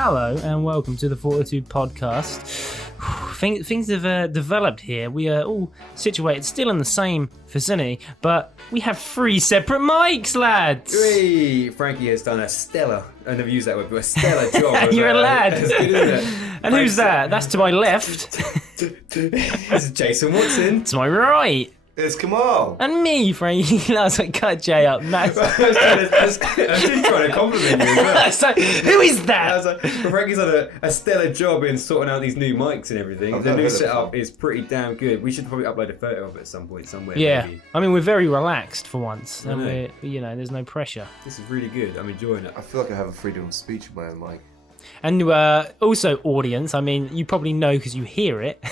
Hello and welcome to the Fortitude Podcast. Things have developed here. We are all situated still in the same vicinity, but we have 3 separate mics, lads. Hey, Frankie has done a stellar, I never used that word, but a stellar job. You're a lad. It's good, isn't it? And who's that? That's to my left. This is Jason Watson. To my right. It's Kamal. And me, Frankie. I was like, cut Jay up. Matt. I was just trying to compliment you as well. It's like, who is I that? was like, well, Frankie's done a stellar job in sorting out these new mics and everything. The new setup is pretty damn good. We should probably upload a photo of it at some point somewhere. Yeah. Maybe. I mean, we're very relaxed for once. I And know. we're, there's no pressure. This is really good. I'm enjoying it. I feel like I have a freedom of speech in my own mic. And also, audience, I mean, you probably know because you hear it.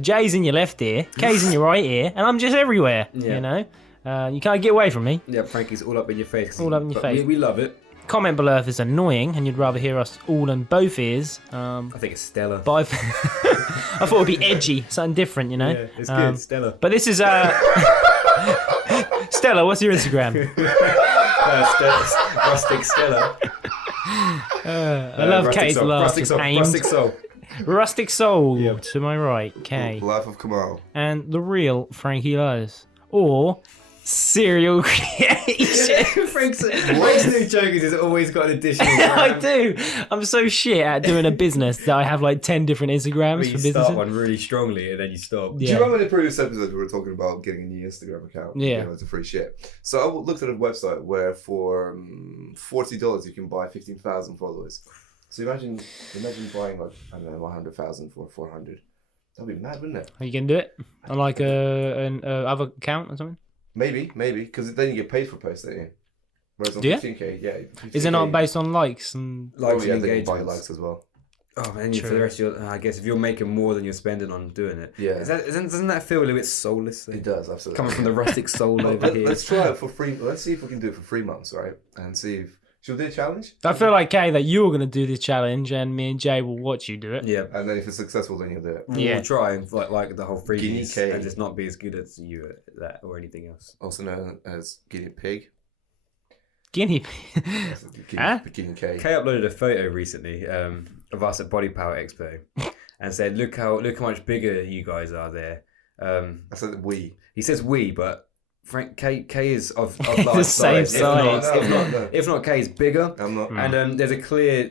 Jay's in your left ear, Kay's in your right ear, and I'm just everywhere, Yeah. you know? You can't get away from me. Yeah, Frankie's all up in your face. All up in your face. We love it. Comment below if it's annoying and you'd rather hear us all in both ears. I think it's stellar. But I thought it would be edgy, something different, you know? Yeah, it's good. Stellar. But this is... Stella, what's your Instagram? Rustic Stellar. I love Kay's laugh. Rustic Soul Yep. to my right, Kay. Life of Kamal. And the real Frankie Lowe's. Or serial creation. Frank's new joke is he's always got an additional. I do. I'm so shit at doing a business that I have like 10 different Instagrams for You businesses. start one really strongly and then you stop. Yeah. Do you remember in the previous episode we were talking about getting a new Instagram account? Yeah. You know, it's a free shit. So I looked at a website where for $40 you can buy 15,000 followers. So imagine buying like, I don't know, 100,000 for 400. That'd be mad, wouldn't it? You can do it on like an other account or something. Maybe, because then you get paid for posts, don't you? Whereas on Do you? 15k, yeah. 15K, Is it not based on likes and? Likes yeah, and they can buy engagements. likes as well. Oh man, True. for the rest of your, I guess if you're making more than you're spending on doing it, Yeah. doesn't that feel a little bit soulless? It does, absolutely. Coming from the rustic soul over here. Let's try it for free. Let's see if we can do it for 3 months, right? And see if should we do a challenge? I feel like Kay that you're gonna do this challenge and me and Jay will watch you do it. Yeah. And then if it's successful, then you'll do it. Yeah. We'll try and like the whole Guinea freebies cake. and just not be as good as you at that or anything else. Also known as guinea pig. Guinea. Huh? Guinea cake. Kay uploaded a photo recently of us at Body Power Expo and said, "Look how much bigger you guys are there." I said we. He says we, but Frank K is of The large same size. size. If not, K is bigger. I'm not. And there's a clear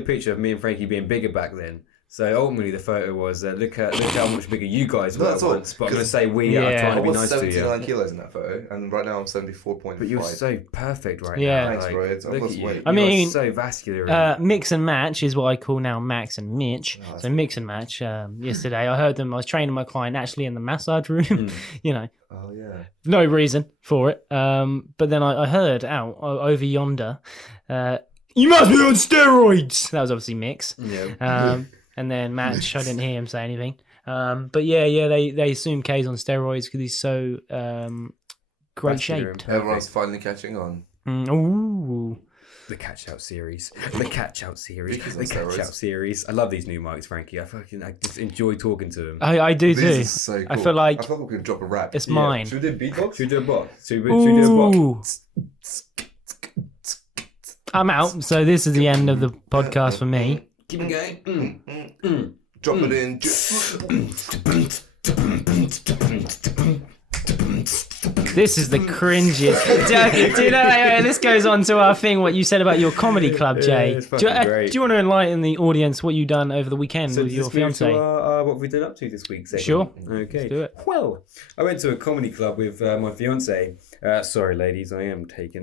picture of me and Frankie being bigger back then. So ultimately, the photo was look how much bigger you guys were That's all, once. But I'm going to 'cause say we Yeah. are trying I to be was nice to 79 you. kilos in that photo, and right now I'm 74.5. But you're so perfect right Yeah. now. Thanks, like, bro. I've look lost at you. weight. I mean, You're so vascular. Mix and match is what I call now Max and Mitch. Oh, that's So mix and match. Yesterday I heard them. I was training my client actually in the massage room. You know, Oh yeah. no reason for it. But then I heard out over yonder, you must be on steroids. That was obviously Mix. yeah. And then Match, I didn't hear him say anything. But yeah, they assume Kay's on steroids because he's so great Vascular shaped. and Everyone's finally catching on. Ooh. The Catch Out series. The Catch Out series. Because The on Catch steroids. Out series. I love these new mics, Frankie. I just enjoy talking to them. I do This too. is so cool. I feel like I thought we could drop a rap. it's mine. Should we do beatbox? Should we do a bot? Should we do a bot? Ooh. I'm out. So this is the end of the podcast for me. Keep it going. Drop it in. This is the cringiest. Do you know, this goes on to our thing, what you said about your comedy club, Jay. it's do, fucking great. you want to enlighten the audience what you done over the weekend So with your just move fiance? to our, what we did up to this week. Segment. Sure. Okay. Let's do it. Well, I went to a comedy club with my fiance. Sorry, ladies, I am taken.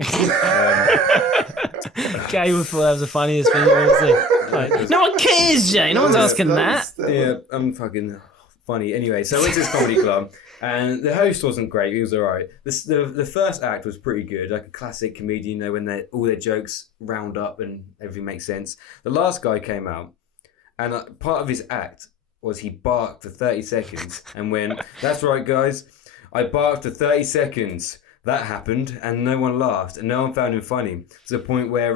Kay thought that was the funniest thing you've ever seen. Like, no one cares, Jay. No one's asking that. Yeah, I'm fucking funny. Anyway, so I went to this comedy club, and the host wasn't great. He was all right. The first act was pretty good, like a classic comedian, you know, when all their jokes round up and everything makes sense. The last guy came out, and part of his act was he barked for 30 seconds and went, "That's right, guys, I barked for 30 seconds. That happened," and no one laughed, and no one found him funny. To the point where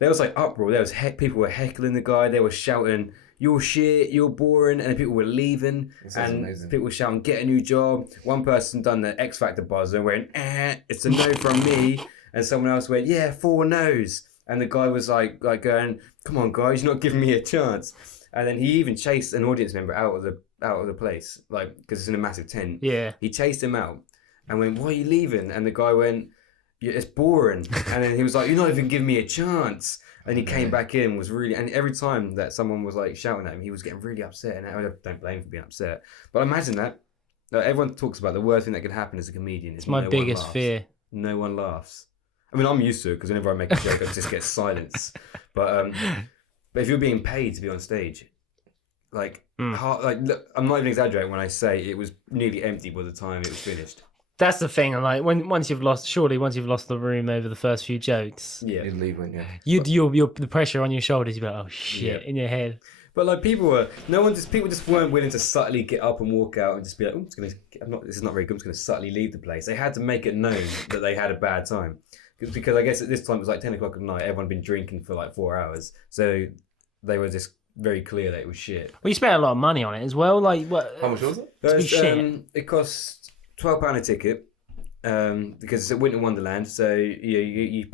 there was like uproar. There was people were heckling the guy. They were shouting, "You're shit, you're boring," and people were leaving. And amazing. people were shouting, "Get a new job." One person done the X Factor buzzer and went, "It's a no from me," and someone else went, "Yeah, 4 no's." And the guy was like going, "Come on, guys, you're not giving me a chance." And then he even chased an audience member out of the place, like because it's in a massive tent. Yeah. He chased him out and went, "Why are you leaving?" And the guy went, "Yeah, it's boring." And then he was like, "You're not even giving me a chance." And he came back in, and every time that someone was like shouting at him, he was getting really upset. And I don't blame him for being upset. But imagine that. Like, everyone talks about the worst thing that could happen as a comedian. It's my biggest fear. No one laughs. I mean, I'm used to it because whenever I make a joke, I just get silence. But if you're being paid to be on stage, look, I'm not even exaggerating when I say it was nearly empty by the time it was finished. That's the thing. Like once you've lost the room over the first few jokes, You'd leave when you're the pressure on your shoulders. You're like, oh shit, in your head. But like people just weren't willing to subtly get up and walk out and just be like, this is not very good. I'm just going to subtly leave the place. They had to make it known that they had a bad time, because I guess at this time it was like 10 o'clock at night. Everyone had been drinking for like 4 hours, so they were just very clear that it was shit. Well, you spent a lot of money on it as well. Like what? How much was it? It cost £12 a ticket. Because it's at Winter Wonderland, so you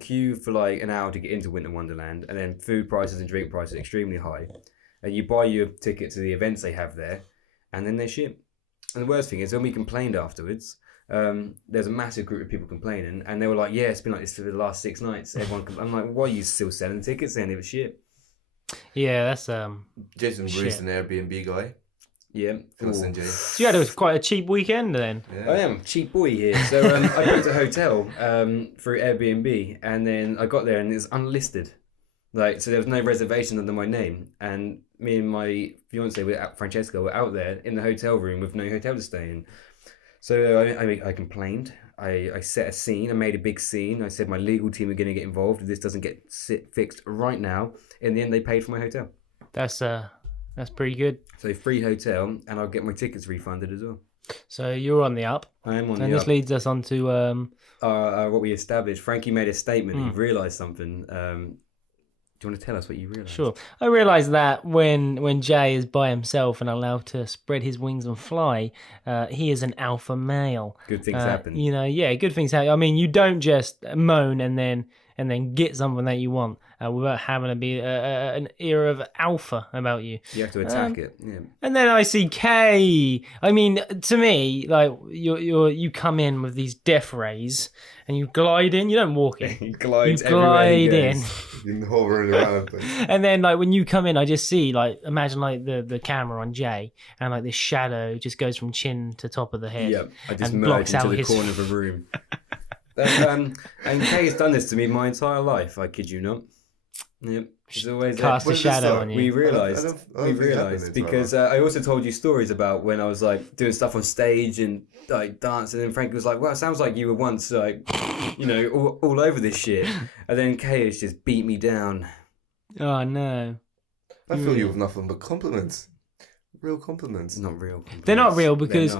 queue for like an hour to get into Winter Wonderland, and then food prices and drink prices are extremely high, and you buy your ticket to the events they have there, and then they ship. And the worst thing is when we complained afterwards, there's a massive group of people complaining, and they were like, "Yeah, it's been like this for the last 6 nights." I'm like, "Why are you still selling tickets then? It was shit." Yeah, that's Jason Bruce, an Airbnb guy. Yeah. So you had quite a cheap weekend then. Yeah. I am cheap boy here. So I booked a hotel through Airbnb, and then I got there and it's unlisted. Like, so there was no reservation under my name, and me and my fiance, Francesca, were out there in the hotel room with no hotel to stay in. So I complained. I set a scene. I made a big scene. I said my legal team are going to get involved if this doesn't get fixed right now. In the end, they paid for my hotel. That's pretty good. So free hotel, and I'll get my tickets refunded as well. So you're on the up. I am on the up. And this leads us on to what we established. Frankie made a statement. He realised something. Do you want to tell us what you realised? Sure. I realised that when Jay is by himself and allowed to spread his wings and fly, he is an alpha male. Good things happen. Good things happen. I mean, you don't just moan and then get something that you want without having to be an era of alpha about you. You have to attack it. Yeah. And then I see Kay. I mean, to me, like you come in with these death rays and you glide in. You don't walk in. He glides you glide in. You hover around. And then like when you come in, I just see like imagine like the camera on Jay and like this shadow just goes from chin to top of the head. Yeah, I just and merge blocks into out the corner of a room. And Kay has done this to me my entire life. I kid you not. Yep. She's always cast a shadow on you. We realised because I also told you stories about when I was like doing stuff on stage and like dancing, and Frankie was like, "Well, it sounds like you were once like, all over this shit." And then Kay has just beat me down. Oh no! I feel you with nothing but compliments. Real compliments. Not real. Compliments. They're not real because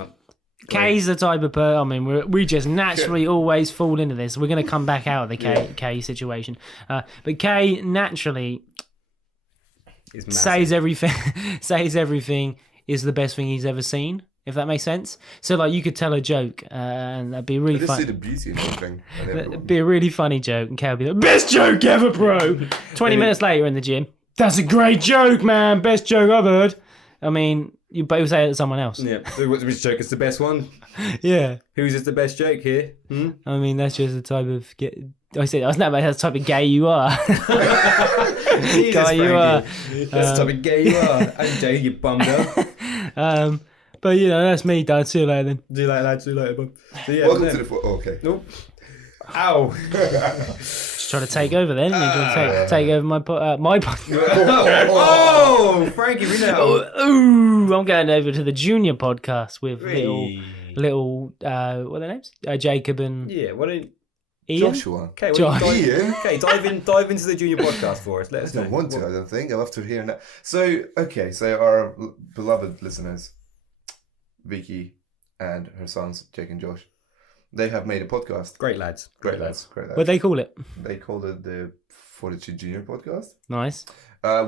Kay's the type of person. I mean, we just naturally always fall into this. We're going to come back out of the Kay situation, but Kay naturally says everything. Says everything is the best thing he's ever seen. If that makes sense. So like you could tell a joke and that'd be really funny. I just see the beauty in everything. It'd be a really funny joke, and Kay would be like, "Best joke ever, bro." 20 minutes later in the gym, "That's a great joke, man. Best joke I've heard." I mean, you both say it to someone else. Yeah. So which joke is the best one? Yeah. Whose is the best joke here? I mean, that's just the type of that's the type of gay you are. Jesus, guy you are. That's the type of gay you are. And Jay, you bummed up. But that's me, Dad. See you later then. See you later, lad. See you later, bub. So, yeah, welcome to the okay. Nope. Ow. Just trying to take over then. You're trying to take over my podcast. Oh, Frankie, we know. Ooh, I'm going over to the junior podcast with little what are their names? Jacob and Ian? Joshua. Okay, Ian. Okay, dive into the junior podcast for us. Let us know. I don't want to. I don't think. I love to hear that. So our beloved listeners, Vicky and her sons Jake and Josh, They have made a podcast. Great lads. Great lads. What they call it? They called it the Fortitude Junior Podcast. Nice.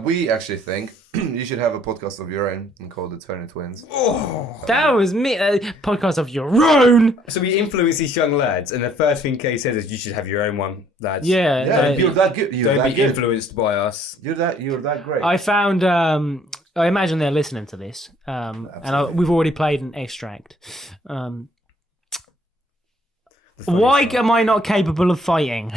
We actually think you should have a podcast of your own and call it Turner Twins. Oh, That was me. Podcast of your own. so we influence these young lads, and the first thing Kay says is, "You should have your own one, lads." Yeah. You're that good. You're Don't that be good. influenced by us. You're that great. I found. I imagine they're listening to this. We've already played an extract. Why am I not capable of fighting?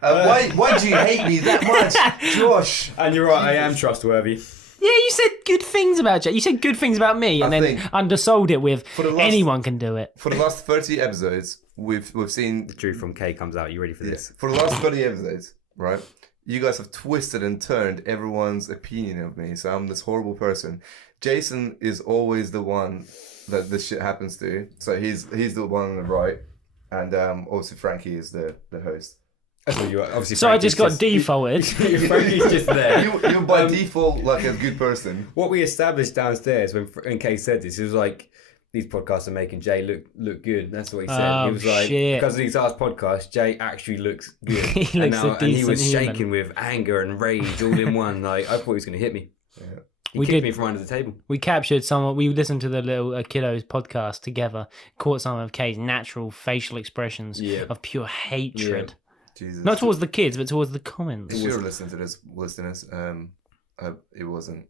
Why do you hate me that much, Josh? And you're right, I am trustworthy. Yeah, you said good things about Jack. You said good things about me, and then undersold it with anyone can do it. For the last 30 episodes, we've seen The truth from Kay comes out. You ready for this? For the last 30 episodes, right? You guys have twisted and turned everyone's opinion of me, so I'm this horrible person. Jason is always the one that this shit happens to, so he's the one on the right, and obviously Frankie is the host. So you are, obviously. So Frankie's I just got defaulted. Frankie's just there. You're by default like a good person. What we established downstairs when Kay said this, it was like, these podcasts are making Jay look good. That's what he said. He was like, because of these last podcasts, Jay actually looks good. He looks a decent and he was human. shaking with anger and rage all in one. Like, I thought he was going to hit me. Yeah. He kicked me from under the table. We captured some. We listened to the little Kiddos podcast together. Caught some of Kay's natural facial expressions of pure hatred. Yeah. Jesus. Not towards the kids, but towards the comments. If you're listening to this, listeners, it wasn't.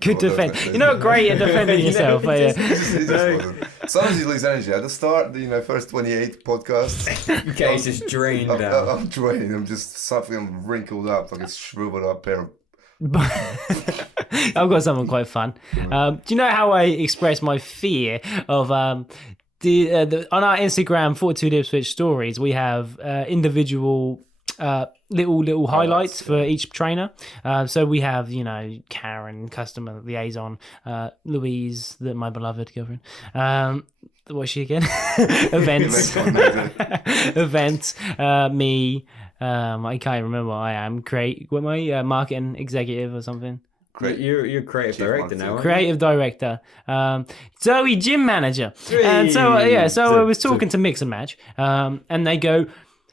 Good defense. You're not great at defending yourself. It just wasn't. Sometimes you lose energy. At the start, first 28 podcasts. Kay's just drained down. I'm drained. I'm just suffering. I'm wrinkled up like a shriveled up pair of. I've got something quite fun. Do you know how I express my fear of on our Instagram Fortitude Ipswich stories? We have individual little highlights for each trainer. So we have Karen, customer liaison, Louise, my beloved girlfriend. What's she again? Events. Events. Me. I can't remember what I am. What am I? Marketing executive or something. You're creative director now, aren't you? Creative director. Zoe, gym manager. And so I was talking to Mix and Match, and they go,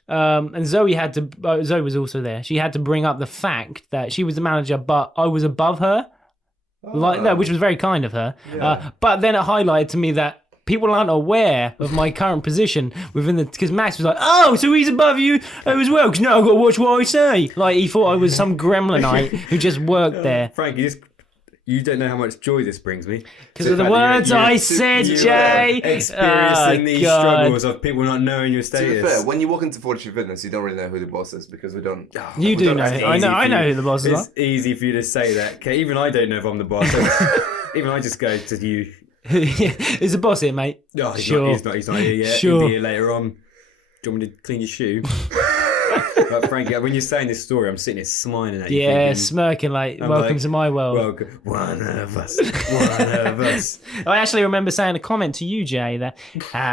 and Zoe Zoe was also there. She had to bring up the fact that she was the manager, but I was above her, which was very kind of her. Yeah. But then it highlighted to me that people aren't aware of my current position because Max was like, "Oh, so he's above you as well?" Because now I've got to watch what I say. Like he thought I was some gremlinite who just worked there. Frankie, you don't know how much joy this brings me. Because of the words I said, Jay. Experiencing these struggles of people not knowing your status. To be fair, when you walk into Fortitude Fitness, you don't really know who the boss is because we don't. You do know. I know who the boss is. It's easy for you to say that. Okay, even I don't know if I'm the boss. Even I just go to you. Is the boss here, mate? No, he's not here yet. Sure. He'll be here later on. Do you want me to clean your shoe? But Frankie, when you're saying this story, I'm sitting here smiling at you. Yeah, thinking, smirking welcome to my world. Welcome. One of us. I actually remember saying a comment to you, Jay, that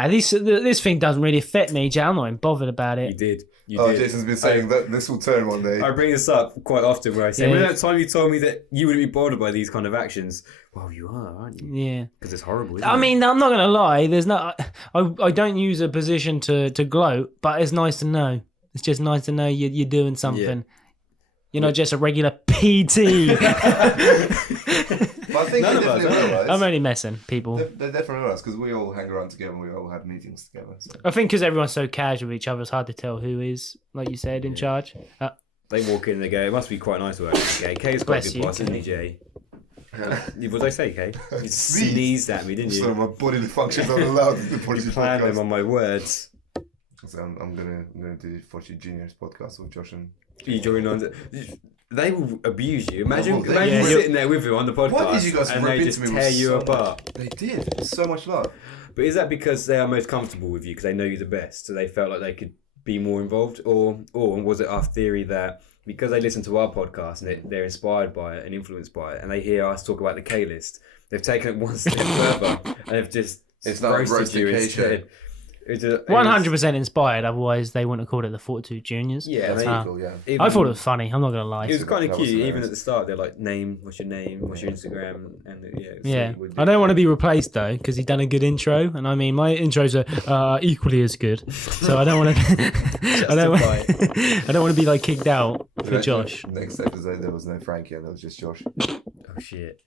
this thing doesn't really fit me, Jay. I'm not even bothered about it. You did. Jason's been saying that this will turn one day. I bring this up quite often where I say, remember that time you told me that you wouldn't be bothered by these kind of actions? Well, you are, aren't you? Yeah. Because it's horrible, I mean, I'm not going to lie. I don't use a position to gloat, but it's nice to know. It's just nice to know you're doing something. Yeah. You're not just a regular PT. I think they definitely realise. I'm only messing, people. They definitely realise because we all hang around together and we all have meetings together. So. I think because everyone's so casual with each other, it's hard to tell who is, like you said, in charge. They walk in and they go, it must be quite nice work. Okay, Kay's quite a good boss, isn't he, Jay? What did I say, Kay? You sneezed at me, didn't you? So my bodily functions aren't allowed to do You planned them on my words. So I'm gonna do Fortitude Juniors podcast with Josh and. You join on. They will abuse you. Imagine sitting there with you on the podcast. Why did you guys and they just tear you apart? They did. So much love. But is that because they are most comfortable with you because they know you the best, so they felt like they could be more involved, or was it our theory that because they listen to our podcast and they're inspired by it and influenced by it, and they hear us talk about the K list, they've taken it one step further and they've just it's not roasted you roastication. instead. It was- 100% inspired. Otherwise, they wouldn't have called it the Fortitude Juniors. Yeah, That's they- pretty cool, yeah. even- I thought it was funny. I'm not gonna lie. It was kind of That was cute. hilarious. Even at the start, they're like, what's your name? What's your Instagram? And Yeah, so I don't want to be replaced though because he's done a good intro, and I mean my intros are equally as good. So I don't want to. I don't. I don't want to be like kicked out for Josh. Next episode, there was no Frankie, and there was just Josh. Oh shit!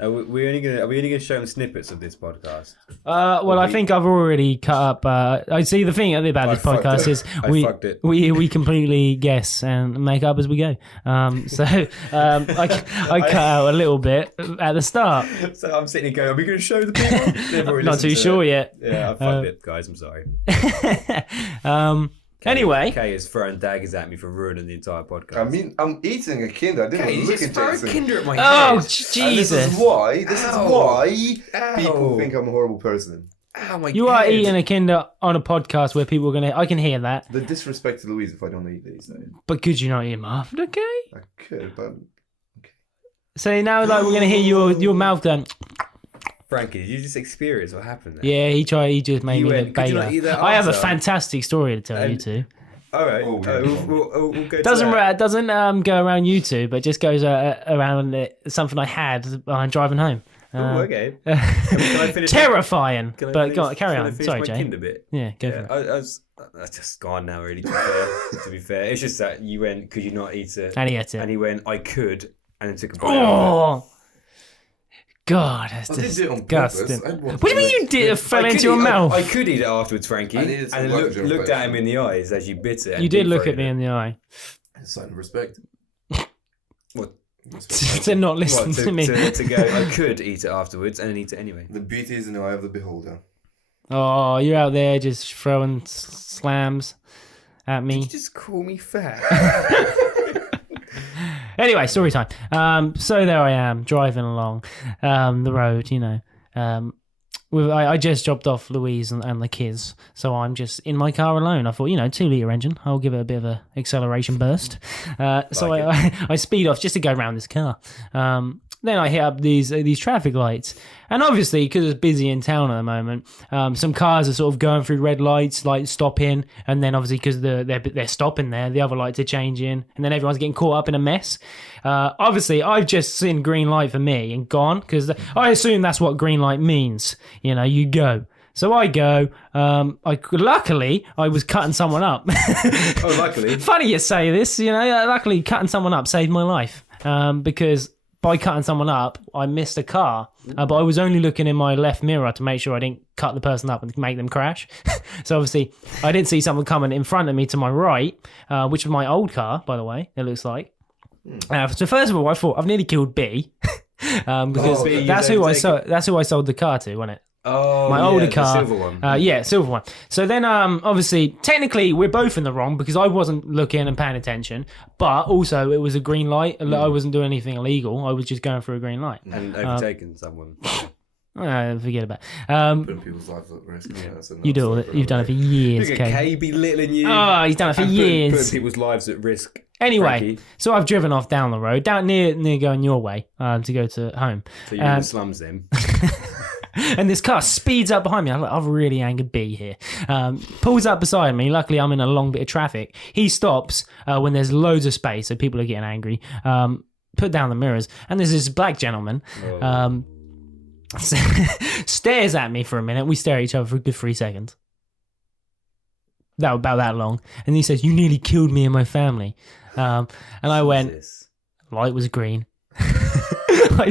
Are we only gonna show them snippets of this podcast? Well, I think I've already cut up. I see the thing about this fucked podcast it. is I fucked it. we completely guess and make up as we go. So I cut out a little bit at the start. So I'm sitting here going, "Are we going to show the people?" They've already Not listened too to sure it. yet. Yeah, I fucked it, guys. I'm sorry. Anyway, Kay is throwing daggers at me for ruining the entire podcast. I mean, I'm eating a Kinder. I didn't Kay, even you look just at throw a Jason. Kinder at my oh head. And this Jesus! is why people Ow. think I'm a horrible person. Ow, my You are head. eating a Kinder on a podcast where people are gonna. I can hear that, The disrespect to Louise if I don't eat these. Though. but could you not eat them after? Okay. I could, but So now, like, we're gonna hear your mouth going. Frankie, did you just experience what happened there? Yeah, he tried. He just made You me went, look "Could you beta. not eat that I have a after?" fantastic story to tell you And- two. All right. Oh, yeah. We'll go to Doesn't that. go around YouTube, but just goes around something I had driving home. Oh, okay. Can I finish Terrifying. Can I But finish- go on, carry can I on. finish Sorry, my Jay. Kinder bit? Yeah, go Yeah, for it. that's just gone now, really, to be fair. To be fair. It's just that you went, could you not eat it? And he ate And it. he went, I could, and then took a bite out of Oh, God, that's I did do it on purpose. disgusting. I wanted What do you mean to you did? It it. fell I could into your eat- mouth. I could eat it afterwards, Frankie, I needed some and luxury looked at him affection. in the eyes as you bit it. and You did deep look at throated me it. in the eye. A sign of respect. What? To not listen What, to me. to go, I could eat it afterwards and then eat it anyway. The beauty is in the eye of the beholder. Oh, you're out there just throwing slams at Did me. you just call me fat? Anyway, story time. So there I am driving along the road, you know. I just dropped off Louise and the kids, so I'm just in my car alone. I thought, 2-litre engine, I'll give it a bit of a acceleration burst. So Like I speed off just to go around this car. Then I hit up these traffic lights, and obviously because it's busy in town at the moment, some cars are sort of going through red lights, like stopping, and then obviously because they're stopping there, the other lights are changing, and then everyone's getting caught up in a mess. Obviously, I've just seen green light for me and gone because I assume that's what green light means. You go. So I go. Luckily, I was cutting someone up. Oh, luckily. Funny you say this. Luckily, cutting someone up saved my life because by cutting someone up, I missed a car, but I was only looking in my left mirror to make sure I didn't cut the person up and make them crash. So obviously, I didn't see someone coming in front of me to my right, which was my old car, by the way. It looks like. So first of all, I thought I've nearly killed B because B, that's you who I overtaken. sold. That's who I sold the car to, wasn't it? Oh, My yeah, older the car. silver one. Yeah, silver one. So then, obviously, technically, we're both in the wrong because I wasn't looking and paying attention, but also it was a green light. I wasn't doing anything illegal. I was just going for a green light. And overtaken someone. Forget about it. Putting people's lives at risk. Yeah, that's a You do all nice it. You've done it for years, Look at Kay. Kay belittling you. Oh, he's done it for And years. Putting people's lives at risk. Anyway, Frankie. so I've driven off down the road, down near going your way to go to home. So you're in the slums then. And this car speeds up behind me. I'm like, I've really angered B here. Pulls up beside me. Luckily, I'm in a long bit of traffic. He stops when there's loads of space, so people are getting angry. Put down the mirrors, and there's this black gentleman. Oh. Stares at me for a minute. We stare at each other for a good 3 seconds. That was about that long. And he says, "You nearly killed me and my family." And I went, Jesus. light was green. I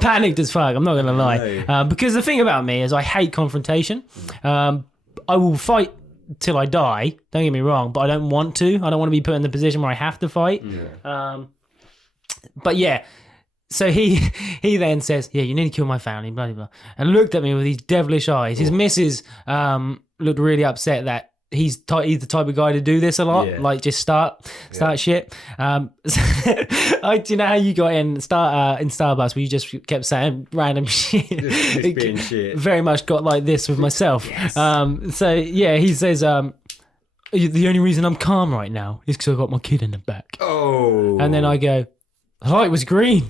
panicked as fuck. I'm not gonna lie, No. because the thing about me is I hate confrontation. I will fight till I die. Don't get me wrong, but I don't want to. I don't want to be put in the position where I have to fight. Yeah. But yeah. So he then says, "Yeah, you need to kill my family," blah blah blah, and looked at me with these devilish eyes. His missus looked really upset that he's the type of guy to do this a lot, Yeah. like just start shit. Do you know how you got in Starbucks where you just kept saying random shit? Just being shit. Very much got like this with myself. So yeah, he says, "The only reason I'm calm right now is because I got my kid in the back." Oh. And then I go, "The light was green."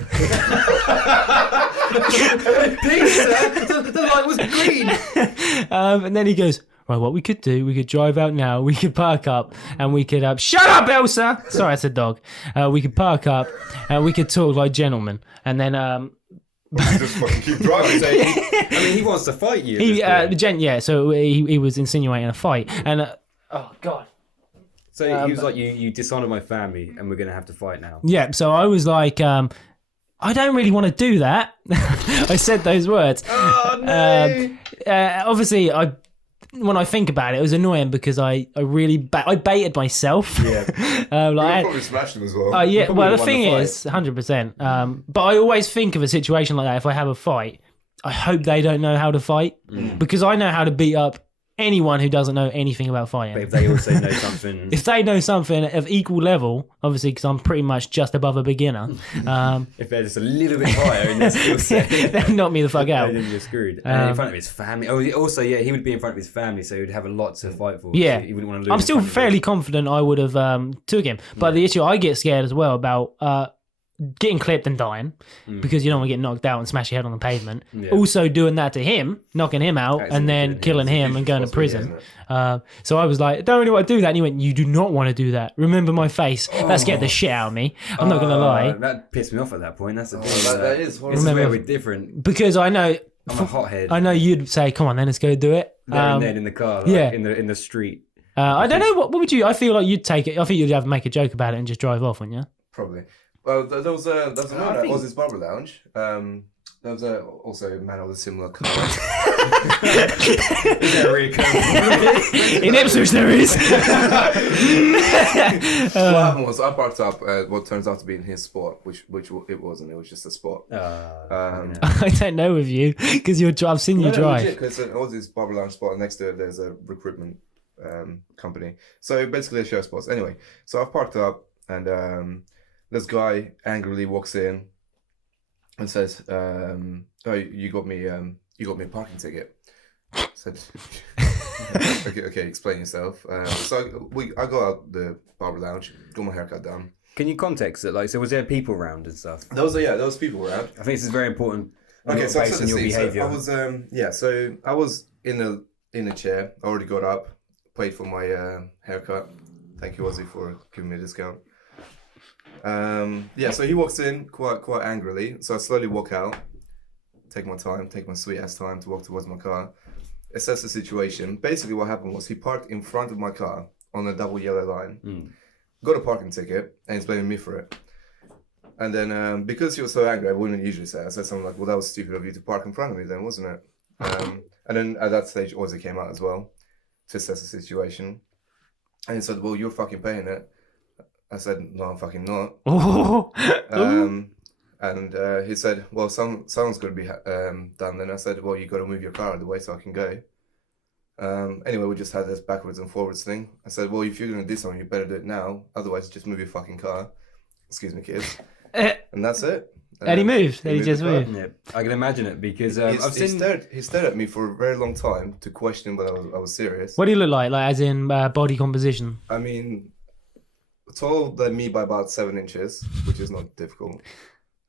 Please, sir, the light was green. And then he goes, right, what we could do, we could drive out now, we could park up, and we could shut up, Elsa. Sorry, that's a dog. We could park up, and we could talk like gentlemen, and then just fucking keep driving. He wants to fight you. So he was insinuating a fight, and oh god. So he was like, you dishonored my family, and we're gonna have to fight now. Yeah. So I was like, I don't really want to do that. I said those words. Oh no. Obviously, when I think about it was annoying because I really I baited myself. Yeah. You probably smashed him as well. Yeah. Well, the thing is, 100%. But I always think of a situation like that. If I have a fight, I hope they don't know how to fight because I know how to beat up anyone who doesn't know anything about fighting. But if they also know something... if they know something of equal level, obviously, because I'm pretty much just above a beginner. If they're just a little bit higher in their skill set... they'll knock me the fuck out. Then you're screwed. And in front of his family. Also, he would be in front of his family, so he would have a lot to fight for. Yeah. So he wouldn't want to lose. I'm still fairly confident I would have took him. But the issue, I get scared as well about... getting clipped and dying because you don't want to get knocked out and smash your head on the pavement. Yeah. Also doing that to him, knocking him out, and then killing him and going to prison. So I was like, don't really want to do that. And he went, you do not want to do that. Remember my face. That scared the shit out of me. I'm not going to lie. That pissed me off at that point. That's the thing. That is. This is where we're different. Because I know... I'm a hothead. I know you'd say, come on then, let's go do it. There and then in the car, in the street. I don't know, what would you... I feel like you'd take it. I think you'd have to make a joke about it and just drive off, wouldn't you? Probably. Well, there was a man at Ozzy's Barber Lounge. There was also a man with a similar car. Is there really in Ipswich there is. What happened was I parked up at what turns out to be in his spot, which it wasn't. It was just a spot. I don't know with you because I've seen you drive. Because at Ozzy's Barber Lounge spot next to it, there's a recruitment company. So basically, they share spots. Anyway, so I've parked up and. This guy angrily walks in and says, "Oh, you got me a parking ticket." I said, "Okay, explain yourself." So I got out the Barber Lounge, got my haircut done. Can you context it? So was there people around and stuff? There was people around. I think this is very important. Okay, so based on your behaviour. So I was in a chair. I already got up, paid for my haircut. Thank you, Ozzy, for giving me a discount. So he walks in quite angrily. So I slowly walk out, take my sweet ass time to walk towards my car, assess the situation. Basically what happened was he parked in front of my car on a double yellow line, got a parking ticket, and he's blaming me for it. And then because he was so angry, I wouldn't usually say. I said something like, well, that was stupid of you to park in front of me then, wasn't it? And then at that stage, Ozzy came out as well to assess the situation. And he said, well, you're fucking paying it. I said, no, I'm fucking not. And he said, well, someone's going to be done then. I said, well, you got to move your car out of the way so I can go. Anyway, we just had this backwards and forwards thing. I said, well, if you're going to do something, you better do it now. Otherwise, just move your fucking car. Excuse me, kids. And that's it. And he moved. He just moved. Yeah, I can imagine it because he stared at me for a very long time to question whether I was serious. What do you look like as in body composition? I mean... taller than me by about 7 inches, which is not difficult.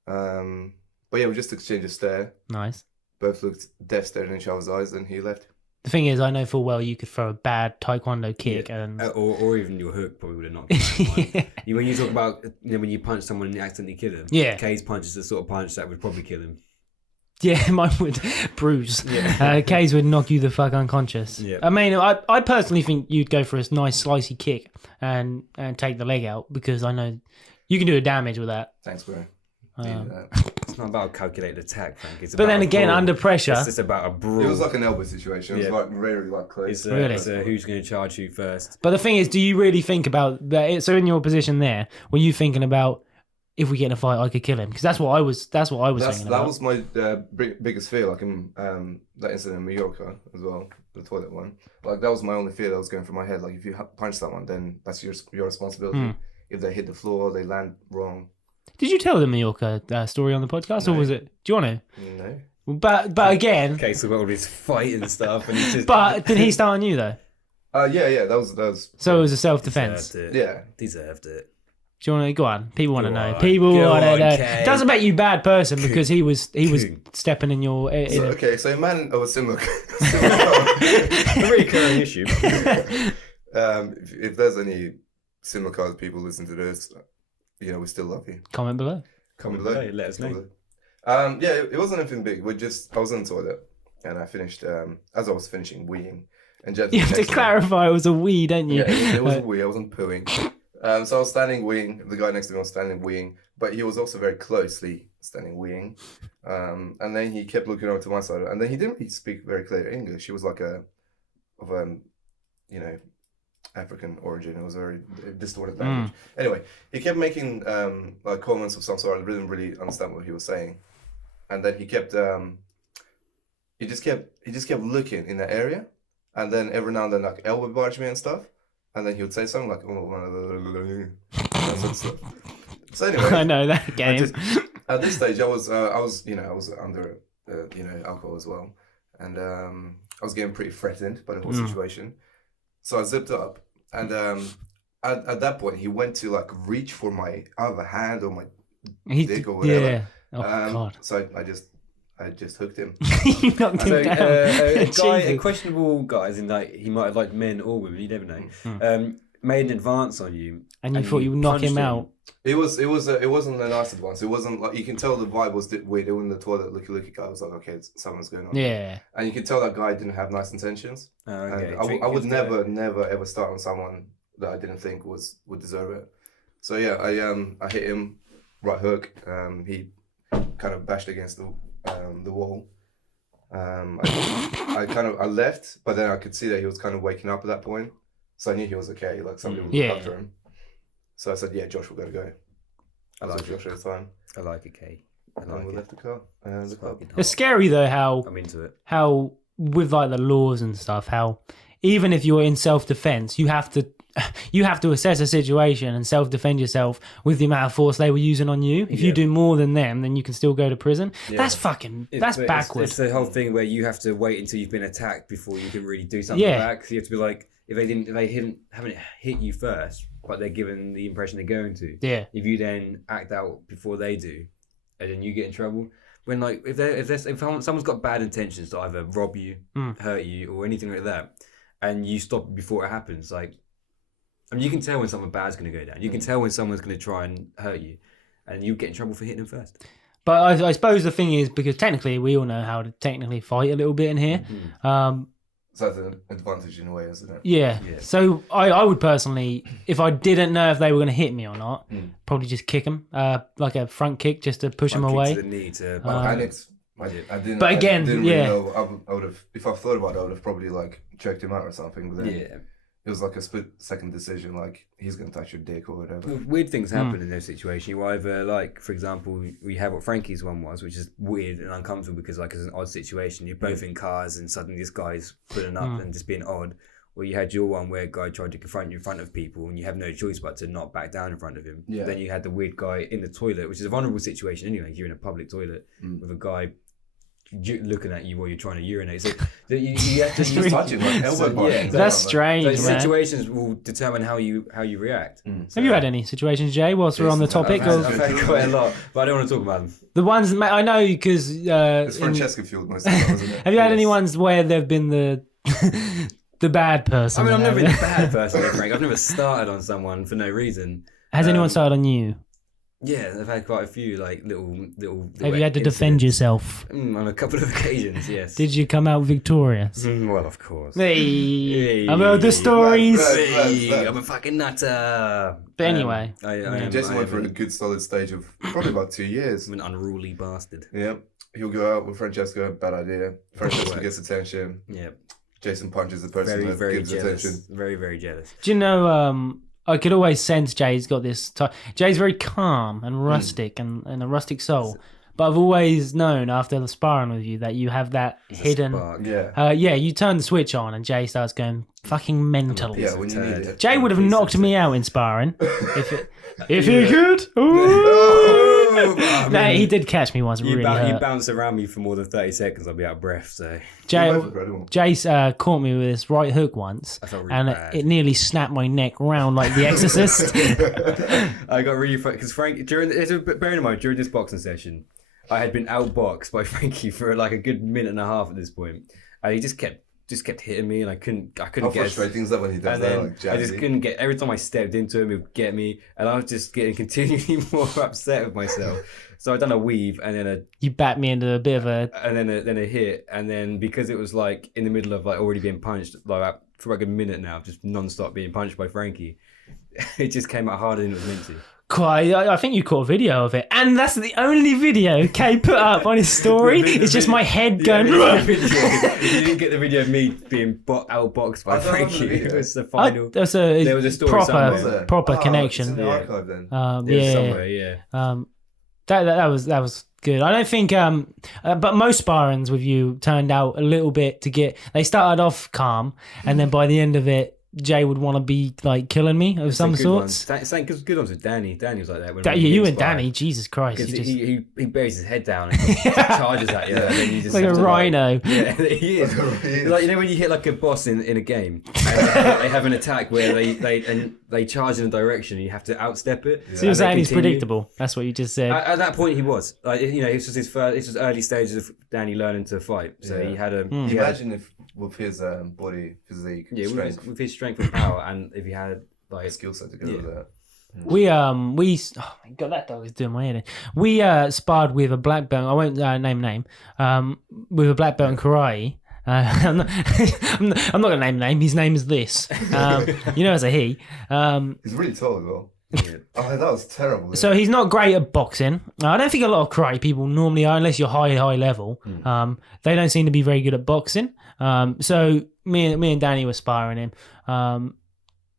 But yeah, we just exchanged a stare. Nice. Both looked death staring in each other's eyes, and he left. The thing is, I know full well you could throw a bad taekwondo kick and or even your hook probably would have knocked him out. When you talk about when you punch someone and you accidentally kill him, Kay's punch is the sort of punch that would probably kill him. Yeah, mine would bruise. Yeah. Kays would knock you the fuck unconscious. Yeah. I mean, I personally think you'd go for a nice slicey kick and take the leg out because I know you can do a damage with that. Thanks, bro. It's not about a calculated attack, Frank. But then again, under pressure, it's just about a brawl. It was like an elbow situation. It was like really close. It's who's going to charge you first. But the thing is, do you really think about that? So in your position there, were you thinking about? If we get in a fight, I could kill him because that's what I was thinking about. That was my biggest fear, like in that incident in Mallorca as well, the toilet one. Like that was my only fear that was going through my head. Like if you punch someone, then that's your responsibility. If they hit the floor, they land wrong. Did you tell the Mallorca story on the podcast, or was it? Do you want to? No. But again, okay, so all this fight and stuff, and he just... But did he start on you though? Yeah, that was. So it was a self-defense. Deserved it. Do you want to go on? People want to know. People want to know. It doesn't make you a bad person because he was stepping in your. So a man of a similar A recurring issue. If there's any similar cars people listen to this, we still love you. Comment below. Comment below. Let us know. Yeah, it wasn't anything big. I was on the toilet and I finished as I was finishing weeing. And Jet You have to clarify it was a wee, don't you? Yeah, it was a wee. I wasn't pooing. So I was standing weeing. The guy next to me was standing weeing, but he was also very closely standing weeing. And then he kept looking over to my side, and then he didn't really speak very clear English. He was like African origin. It was a very distorted language. Anyway, he kept making like comments of some sort. I didn't really understand what he was saying, and then he just kept looking in that area, and then every now and then like elbow barge me and stuff, and then he would say something like that sort of stuff. So anyway, I know that game. At this stage, I was under alcohol as well, and I was getting pretty threatened by the whole situation. So I zipped up, and at that point, he went to like reach for my other hand or my dick or whatever. Yeah. Oh God. So I just hooked him. You knocked him down. A questionable guy, as in like he might have liked men or women, you never know. Made an advance on you, and you thought you would knock him out. It wasn't a nice advance. It wasn't like, you can tell the vibe was weird. They were in the toilet, looky guy. I was like, okay, something's going on. Yeah. And you can tell that guy didn't have nice intentions. Okay. I would never ever start on someone that I didn't think would deserve it. So yeah, I hit him right hook. He kind of bashed against the wall. I left, but then I could see that he was kind of waking up at that point. So I knew he was okay. Like somebody would look after him. So I said, yeah, Josh, we've got to go. I like Josh at the time. I like it, Kate. And we left the car. It's scary though how I'm into it. How with like the laws and stuff, how even if you're in self-defense, you have to assess a situation and self-defend yourself with the amount of force they were using on you. If you do more than them, then you can still go to prison. Yeah. That's backwards. It's the whole thing where you have to wait until you've been attacked before you can really do something back. So you have to be like, if they haven't hit you first, but they're given the impression they're going to. Yeah. If you then act out before they do, and then you get in trouble. When like if someone's got bad intentions to either rob you, hurt you, or anything like that, and you stop before it happens, like, I mean, you can tell when something bad's going to go down. You can tell when someone's going to try and hurt you, and you get in trouble for hitting them first. But I suppose the thing is, because technically we all know how to technically fight a little bit in here. So that's an advantage in a way, isn't it? Yeah. So I would personally, if I didn't know if they were going to hit me or not, probably just kick them, like a front kick, just to push them away. To the knee to I didn't. But again, really know. I would have, if I thought about it, I would have probably like choked him out or something. But then it was like a split-second decision, like he's going to touch your dick or whatever. Weird things happen in those situations. You either, like, for example, we had what Frankie's one was, which is weird and uncomfortable because, like, it's an odd situation. You're both in cars and suddenly this guy's pulling up and just being odd. Or you had your one where a guy tried to confront you in front of people and you have no choice but to not back down in front of him. Yeah. Then you had the weird guy in the toilet, which is a vulnerable situation anyway. You're in a public toilet with a guy looking at you while you're trying to urinate. So you have to touch it like elbow button. That's strange, man. Situations will determine how you react. So, have you had any situations, Jay, whilst we're on the topic? I've had quite a lot, but I don't want to talk about them. The ones I know because it's Francesca fueled most of them, wasn't it? Have you had any ones where they've been the the bad person? I mean, I've never been the bad person, Frank. I've never started on someone for no reason. Has anyone started on you? Yeah, I've had quite a few like little. Have you had to defend yourself? On a couple of occasions, yes. Did you come out victorious? Well, of course. Hey, I've heard the stories. I'm a fucking nutter. But anyway, Jason went for a good solid stage of probably about 2 years. I'm an unruly bastard. Yeah, he'll go out with Francesca. Bad idea. Francesca gets attention. Yeah. Jason punches the person that gives jealous. attention. Very, very jealous. Do you know? I could always sense Jay's got this. Jay's very calm and rustic and a rustic soul. But I've always known after the sparring with you that you have that hidden. Spark. You turn the switch on and Jay starts going fucking mental. Yeah, when you need it. Jay would have knocked me out in sparring if he could. No, he did catch me once. You bounce around me for more than 30 seconds, I'll be out of breath. So Jay caught me with this right hook once, and it nearly snapped my neck round like The Exorcist. I got really because Frank bearing in mind during this boxing session, I had been outboxed by Frankie for like a good minute and a half at this point, and he just kept just kept hitting me, and I couldn't How get. frustrating is that when he does And that? then Like, I just jazzy? couldn't get. Every time I stepped into him, he would get me, and I was just getting continually more upset with myself. So I done a weave, and then You backed me into a bit of a. then a hit, and then because it was like in the middle of like already being punched, like for like a minute now, just non-stop being punched by Frankie, it just came out harder than it was meant to. Quite, I think you caught a video of it, and that's the only video Kay put up on his story. It's just my head going. You didn't get the video of me being outboxed by I don't remember the Frankie. It video. was the final. There was a story proper somewhere. proper It's in connection. the Yeah. archive then. It was Yeah. somewhere, yeah. That was good. I don't think, but most sparrings with you turned out a little bit to get. They started off calm, and then by the end of it, Jay would want to be like killing me of some sorts. Same good ones with Danny. Danny was like that. When Yeah, we you and inspired. Danny, Jesus Christ, Because you just he buries his head down and charges at you. And then you just like a have to, rhino. Yeah, he is. Like, you know when you hit like a boss in a game, and they have an attack where they charge in a direction, and you have to outstep it. So you're and they saying he's continue. predictable. That's what you just said. At that point, he was like, you know, this was his first. This was early stages of Danny learning to fight. So Yeah. he had a Imagine if with his body physique, strength, with his strength and power, and if he had like skill set to go with that. We oh my god, that dog is doing my head in. We sparred with a black belt. I won't name with a black belt in karate. I'm not gonna name a name. His name is this. You know, as a he. He's really tall as well. Oh, that was terrible. So he's not great at boxing. I don't think a lot of karate people normally are, unless you're high level. They don't seem to be very good at boxing. So me and Danny were sparring him.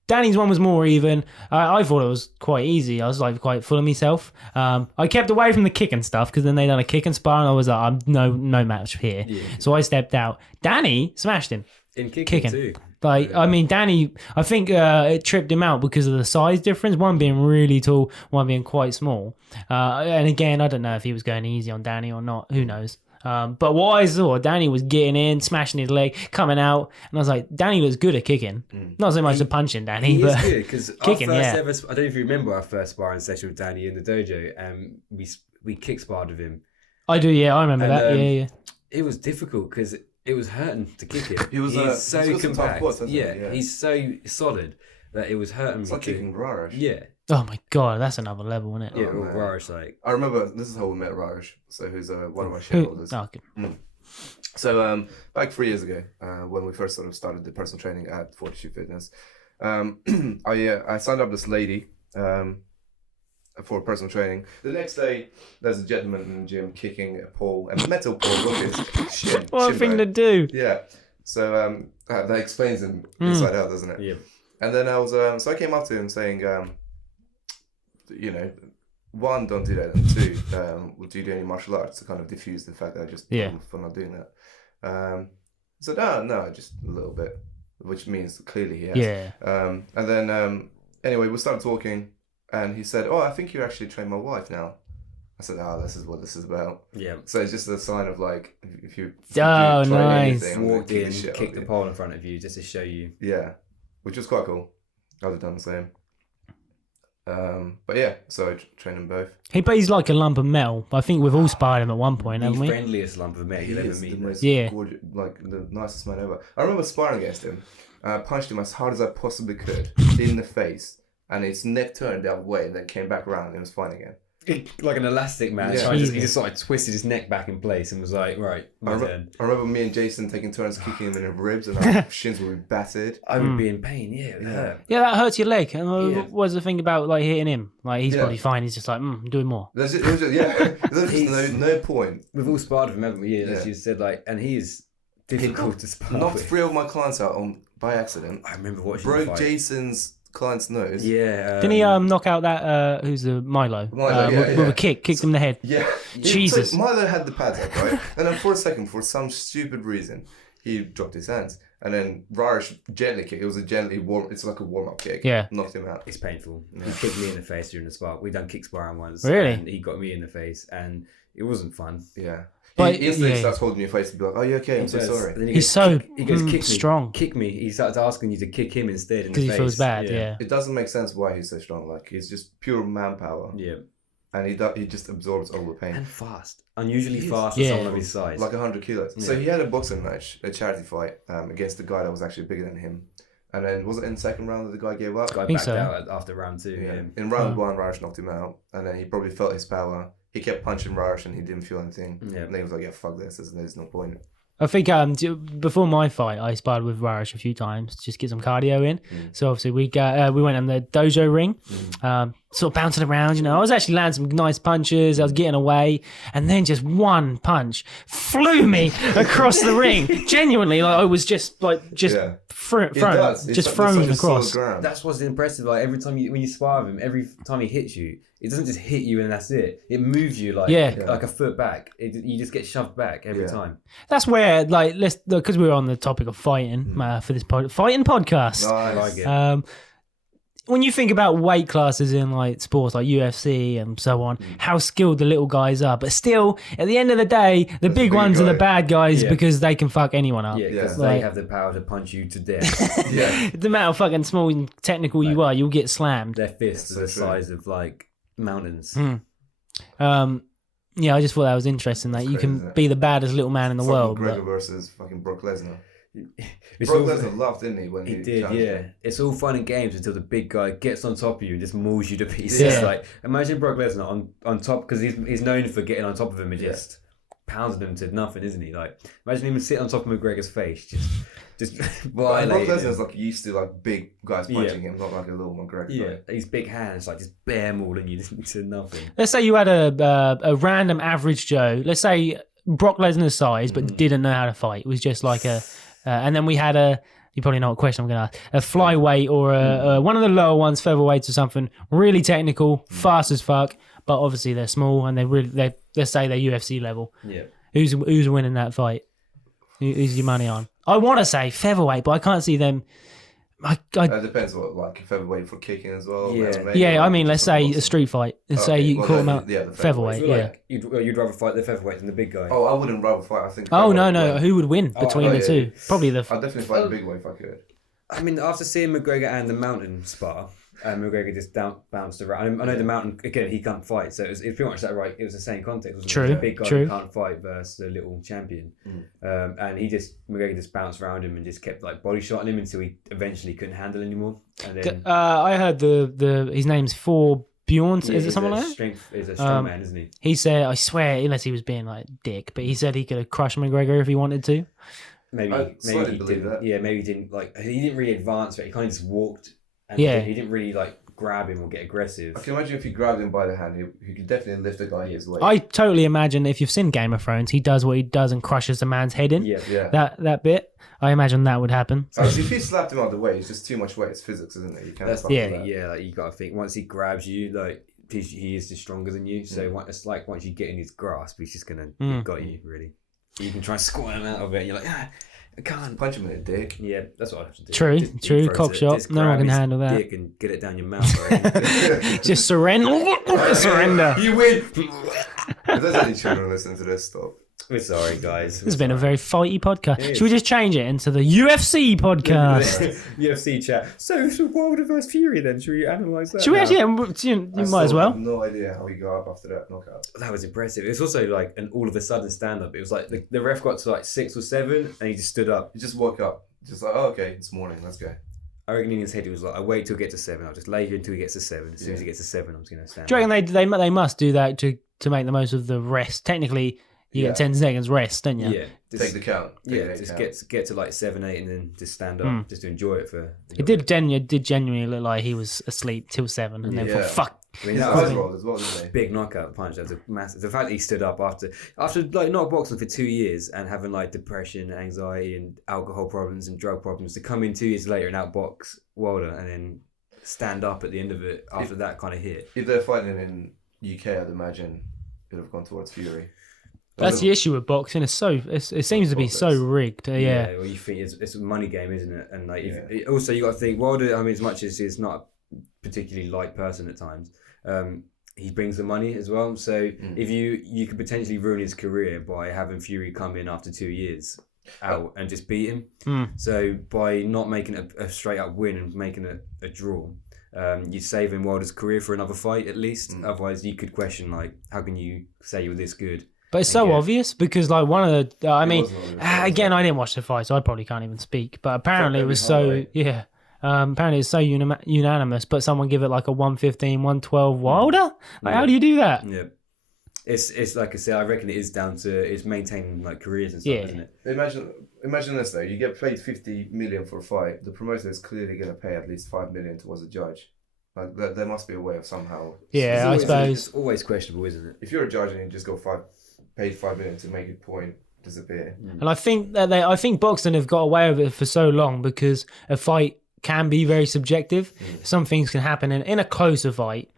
Danny's one was more even. I thought it was quite easy. I was like quite full of myself. I kept away from the kick and stuff because then they done a kick and spar, and I was like, I'm no match here. Yeah. So I stepped out. Danny smashed him. in kicking too. Like, I mean, Danny, I think it tripped him out because of the size difference. One being really tall, one being quite small. And again, I don't know if he was going easy on Danny or not. Who knows? But what I saw, Danny was getting in, smashing his leg, coming out, and I was like, Danny was good at kicking. Not so much the punching, Danny, He but is good because kicking, our first yeah. ever. I don't know if you remember our first sparring session with Danny in the dojo, and we kick sparred with him. I do, yeah, I remember And, that. Yeah. It was difficult because it was hurting to kick it. He was he's so he's got some tough compact. quads, hasn't he? Yeah, he's so solid that it was hurting It's me. like kicking Rarish. Yeah, Oh my god, that's another level, isn't it? yeah, Oh, or man. Rarish, like I remember this is how we met Rarish. So who's one of my Who? shareholders. Oh, okay. So back 3 years ago, when we first sort of started the personal training at Fortitude Fitness, I signed up this lady for personal training. The next day, there's a gentleman in the gym kicking a pole, a metal pole. Look, it's shin. What a shin thing bone. to do. Yeah. So that explains him inside out, doesn't it? yeah, And then I was so I came up to him saying, you know, one, don't do that, and two, do you do any martial arts to kind of diffuse the fact that I just for not doing that. So no, just a little bit, which means clearly he has. Yeah. And then anyway, we started talking, and he said, "Oh, I think you actually train my wife now." I said, "Oh, this is what this is about." yeah. So it's just a sign of like, if you Oh, try nice. anything, I'm gonna Walked kick in, the shit out kicked of the you. pole in front of you just to show you. Yeah, which was quite cool. I would have done the same. But yeah, so I trained them both. But he's like a lump of metal. I think we've all sparred him at one point, The haven't we? friendliest lump of metal He you'll ever is the meet. most Yeah. gorgeous, like the nicest man ever. I remember sparring against him. I punched him as hard as I possibly could in the face, and his neck turned the other way, and then came back around, and it was fine again. Like an elastic man. Yeah. So he Jesus. just sort of twisted his neck back in place and was like, right, my turn. I remember me and Jason taking turns kicking him in the ribs, and our shins would be battered. I would be in pain, yeah. It would hurt. Yeah, that hurts your leg. And Yeah. what was the thing about like hitting him? Like he's Yeah. probably fine. He's just like, doing more. There's just, it was just, yeah, there's just no point. We've all sparred with him, haven't we? Yeah, as Yeah. you said, like, and he is difficult to spar Knocked with. 3 of my clients out by accident. I remember watching the Broke fight. Jason's client's nose. Yeah. Didn't he knock out that who's the Milo? Milo, yeah, with yeah. a kick, kicked him in the head. Yeah. Jesus. So Milo had the pads up, right? And then for a second, for some stupid reason, he dropped his hands. And then Rarish gently kicked. It was a gently warm. It's like a warm-up kick. Yeah. Knocked him out. It's painful. He kicked me in the face during the spar. We done kick sparring once. Really? And he got me in the face, and it wasn't fun. Yeah. But- He instantly yeah. starts holding your face to be like, "Oh, you okay? I'm so He does. sorry." And then he He's goes, so he goes, kick me, strong. Kick me. He starts asking you to kick him instead in the Because face. he feels bad. Yeah. It doesn't make sense why he's so strong. Like he's just pure manpower. Yeah. and he just absorbs all the pain. And fast. Unusually fast for Yeah. someone of his size. Like 100 kilos. Yeah. So he had a boxing match, a charity fight, against a guy that was actually bigger than him. And then was it in the second round that the guy gave up? Guy think backed so. out after round 2. Yeah. Yeah. In round 1, Rarish knocked him out, and then he probably felt his power. He kept punching Rarish, and he didn't feel anything. Yeah. And then he was like, "Yeah, fuck this. There's no point." I think before my fight, I sparred with Rarish a few times to just get some cardio in. So obviously we went in the dojo ring, sort of bouncing around. You know, I was actually landing some nice punches. I was getting away, and then just one punch flew me across the ring. Genuinely, like I was just It does. It's just like thrown such a solid across. ground. That's what's impressive. Like every time when you spar with him, every time he hits you, it doesn't just hit you and that's it. It moves you like a foot back. You just get shoved back every time. That's where, like, because we were on the topic of fighting for this fighting podcast. Nice. I like it. When you think about weight classes in like sports like UFC and so on, how skilled the little guys are, but still, at the end of the day, the big ones are the bad guys because they can fuck anyone up. Yeah, because Like- they have the power to punch you to death. Yeah. No matter how fucking small and technical you are, you'll get slammed. Their fists are the so true. size of like mountains. Yeah, I just thought that was interesting that you crazy, can isn't it? be the baddest little man in the Fucking world. McGregor But versus fucking Brock Lesnar. It's Brock all- Lesnar laughed, didn't he? When He did, challenged yeah. him? It's all fun and games until the big guy gets on top of you and just mauls you to pieces. Yeah. Like, imagine Brock Lesnar on top, because he's known for getting on top of him and just pounding him to nothing, isn't he? Like, imagine him sitting on top of McGregor's face, just But Brock violating him. Lesnar's like used to like big guys punching him, not like a little McGregor. Yeah, these big hands, like just bare mauling you to nothing. let's say you had a random average Joe. Let's say Brock Lesnar's size, but didn't know how to fight. It was just like and then we had you probably know what question I'm going to ask, a flyweight or one of the lower ones, featherweights or something, really technical, fast as fuck, but obviously they're small and let's say they're UFC level. Yeah. Who's winning that fight? Who's your money on? I want to say featherweight, but I can't see them. It depends what, like featherweight for kicking as well. Yeah. MMA, Yeah, or I mean, let's just say boxing. a street fight. Let's say Okay, you can well, call them then, out yeah, the I featherweight. feel Yeah. like you'd rather fight the featherweight than the big guy. Oh, I wouldn't rather fight. I think. Oh no, featherweight, no! Who would win between oh, the yeah, two? yeah. Probably I'd definitely fight the big way if I could. I mean, after seeing McGregor and the Mountain spar, McGregor just bounced around. I know the Mountain, again, he can't fight, so it's pretty much that right. It was the same context. Wasn't True, it? The big guy true. who can't fight versus the little champion. And McGregor just bounced around him and just kept like body shotting him until he eventually couldn't handle anymore. And then I heard his name's Bjorn. Is it something like that? He's a strong man, isn't he? He said, I swear, unless he was being like dick, but he said he could have crushed McGregor if he wanted to. Maybe I slightly he believe didn't. that. Yeah, maybe he didn't he didn't really advance, but he kind of just walked. And Yeah. he didn't really like grab him or get aggressive. I can imagine if you grabbed him by the hand, he could definitely lift a guy his weight. I totally imagine if you've seen Game of Thrones, he does what he does and crushes a man's head in. Yeah. Yeah. That bit, I imagine that would happen. So if he slapped him out of the way, it's just too much weight. It's physics, isn't it? You can't. That's fuck yeah, with that. Yeah, like you gotta think once he grabs you, like he is just stronger than you. So it's like once you get in his grasp, he's just gonna he's got you really. You can try and squat him out of it. And you're like, I can't. Punch him in the dick. Yeah, that's what I have to do. True, Just true, deep throat cock it, shot. just No one grab can his handle that. dick and get it down your mouth. Just surrender. Surrender. You win. If there's any children listening to this, stop. We're sorry, guys. This has been a very fighty podcast. It Should we is. just change it into the UFC podcast? UFC chat. So Wilder versus Fury then? Should we analyse that? Should we now? actually? You I might as still well. have no idea how he got up after that knockout. That was impressive. It was also like an all of a sudden stand up. It was like the ref got to like 6 or 7 and he just stood up. He just woke up, just like, oh, okay, it's morning, let's go. I reckon in his head he was like, I wait till he gets to 7. I'll just lay here until he gets to 7. As soon as he gets to 7, I'm just gonna stand. Do you up. reckon they must do that to make the most of the rest? Technically, you get 10 seconds rest, don't you? Yeah. Take the count. Take the Just count. get to like 7, 8, and then just stand up, just to enjoy it for. It did genuinely look like he was asleep till 7, and then Yeah. fuck. I mean, His that eyes was a rolled as well, didn't they? big knockout punch. That was a massive. The fact that he stood up after like not boxing for 2 years and having like depression, anxiety, and alcohol problems and drug problems to come in 2 years later and outbox Wilder and then stand up at the end of it after that kind of hit. If they're fighting in UK, I'd imagine it would have gone towards Fury. That's the issue with boxing. It seems to be so rigged. Yeah. Well, you think it's a money game, isn't it? And like, also you got to think Wilder. I mean, as much as he's not a particularly light person at times, he brings the money as well. So if you could potentially ruin his career by having Fury come in after 2 years out and just beat him. So by not making a straight up win and making a draw, You're saving Wilder's career for another fight at least. Otherwise, you could question like, how can you say you're this good? But it's so obvious because like one of the, again, I didn't watch the fight, so I probably can't even speak. But apparently it was so, apparently it's so unanimous. But someone give it like a 115, 112 Wilder. Like, how do you do that? Yeah, it's like I said. I reckon it is down to it's maintaining like careers and stuff, isn't it? Imagine this though. You get paid 50 million for a fight. The promoter is clearly going to pay at least 5 million towards a judge. Like there must be a way of somehow. Yeah, I suppose it's always questionable, isn't it? If you're a judge and you just go paid 5 million to make a point disappear. And I think that I think boxing have got away with it for so long because a fight can be very subjective. Some things can happen in a closer fight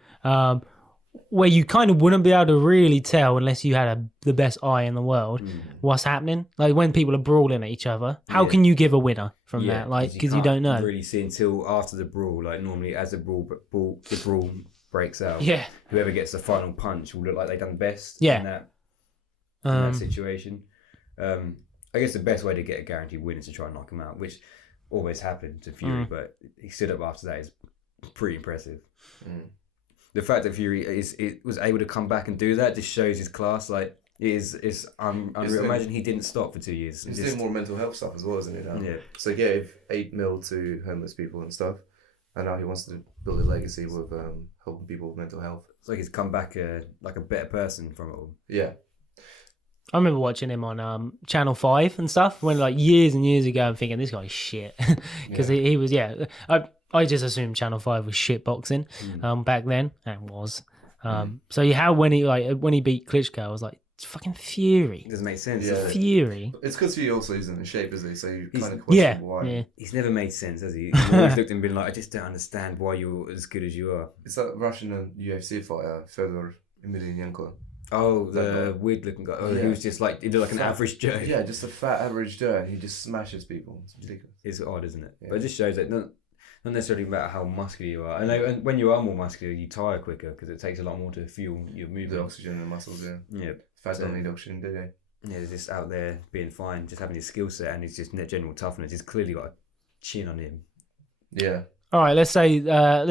where you kind of wouldn't be able to really tell unless you had the best eye in the world what's happening. Like when people are brawling at each other, how can you give a winner from that? Like because you don't know. Really see until after the brawl. Like normally, as the brawl breaks out, whoever gets the final punch will look like they've done best. In that situation. I guess the best way to get a guaranteed win is to try and knock him out, which always happened to Fury, but he stood up after that is pretty impressive. The fact that Fury was able to come back and do that just shows his class. Like is unreal. Imagine he didn't stop for 2 years. He's doing more mental health stuff as well, isn't he? Now? Yeah. So he gave 8 mil to homeless people and stuff, and now he wants to build a legacy with helping people with mental health. It's like he's come back like a better person from it all. Yeah. I remember watching him on Channel 5 and stuff when like years and years ago and thinking this guy's shit because he was I just assumed Channel 5 was shit boxing back then and was so when he beat Klitschko I was like it's fucking Fury. It doesn't make sense. Yeah. Fury. It's because he also isn't in shape, is he? So you kind of question why. Yeah. He's never made sense, has he? He's always looked at him and been like, I just don't understand why you're as good as you are. It's that Russian and UFC fighter, Fedor Emelianenko. Oh, the weird looking guy. Oh, he was just like, he looked like an average Joe. Yeah, just a fat average Joe, and he just smashes people. It's ridiculous. It's odd, isn't it? Yeah. But it just shows that not necessarily about how muscular you are. I know, and when you are more muscular, you tire quicker because it takes a lot more to fuel your movement. The oxygen in the muscles, yeah. Fat don't need oxygen, do they? Yeah, he's just out there being fine, just having his skill set, and he's just general toughness. He's clearly got a chin on him. Yeah. All right, let's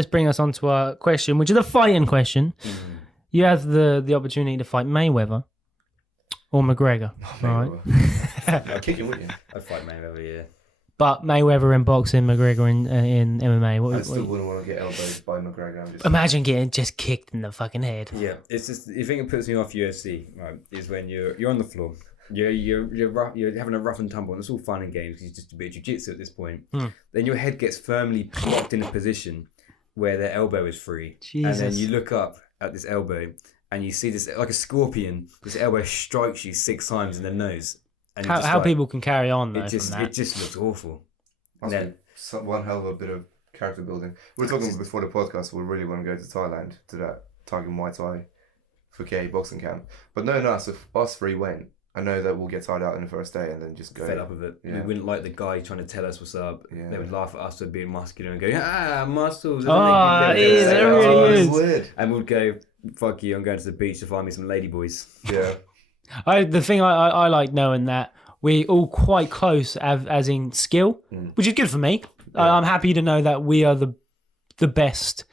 bring us on to our question, which is a fighting question. You have the opportunity to fight Mayweather or McGregor. Mayweather. I'd kick him, wouldn't you? I'd fight Mayweather, yeah. But Mayweather in boxing, McGregor in MMA. I still wouldn't want to get elbowed by McGregor. Imagine getting just kicked in the fucking head. Yeah, it's just the thing that puts me off UFC, right? Is when you're on the floor, you're having a rough and tumble, and it's all fun and games. It's just a bit of jiu-jitsu at this point. Then your head gets firmly locked in a position where their elbow is free, and then you look up at this elbow and you see this like a scorpion. This elbow strikes you 6 times in the nose. And how people can carry on though? It just looks awful. One hell of a bit of character building. We were talking before the podcast. We really want to go to Thailand to that Tiger Muay Thai Phuket boxing camp. But knowing us, if us 3 went, I know that we'll get tired out in the first day and then just go. Fed up of it. Yeah. We wouldn't like the guy trying to tell us what's up. Yeah. They would laugh at us for being muscular and go, muscles. Oh, it is. It really is. Weird. And we'd go, fuck you, I'm going to the beach to find me some ladyboys. Yeah. The thing I like knowing that we're all quite close as in skill, which is good for me. Yeah. I'm happy to know that we are the best.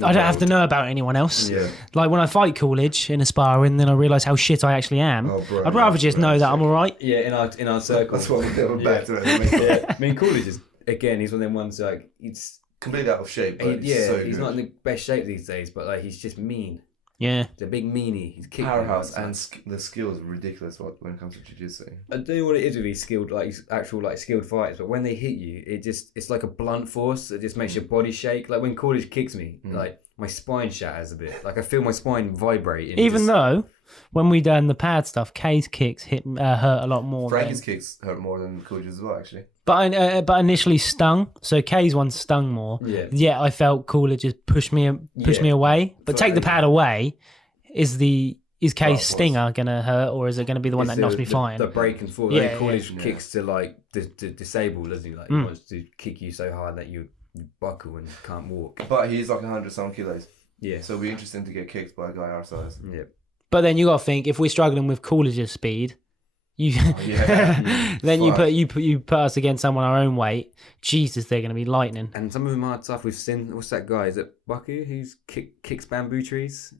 I don't have to know about anyone else. Yeah. Like when I fight Coolidge in a sparring, then I realise how shit I actually am. I'd rather just know that I'm all right. Yeah, in our circle. That's what we're back to it. I mean, Coolidge is, again, he's one of them ones like, he's completely out of shape. But he's not in the best shape these days, but like he's just mean. Yeah. He's a big meanie. He's kicking powerhouse, and the skills are ridiculous when it comes to jiu-jitsu. I don't know what it is with these skilled, like actual like skilled fighters, but when they hit you, it's like a blunt force. It just makes your body shake. Like when Coolidge kicks me, like my spine shatters a bit. Like I feel my spine vibrate. Even though when we done the pad stuff, Kay's kicks hurt a lot more. Frankie's kicks hurt more than Coolidge's as well, actually. But initially stung, so Kay's one stung more. Yeah, I felt Coolidge just pushed me away. But take the pad away, is Kay's stinger gonna hurt, or is it gonna be the one that knocks me flying? The break and forth. Yeah, Coolidge kicks to like disable, doesn't he? Like he wants to kick you so hard that you buckle and can't walk. But he's like 100-some kilos. Yeah. So it'll be interesting to get kicked by a guy our size. Yeah. But then you got to think, if we're struggling with Coolidge's speed, You then you put us against someone our own weight. Jesus, they're going to be lightning. And some of them are tough. We've seen, what's that guy? Is it Baku who's kicks bamboo trees?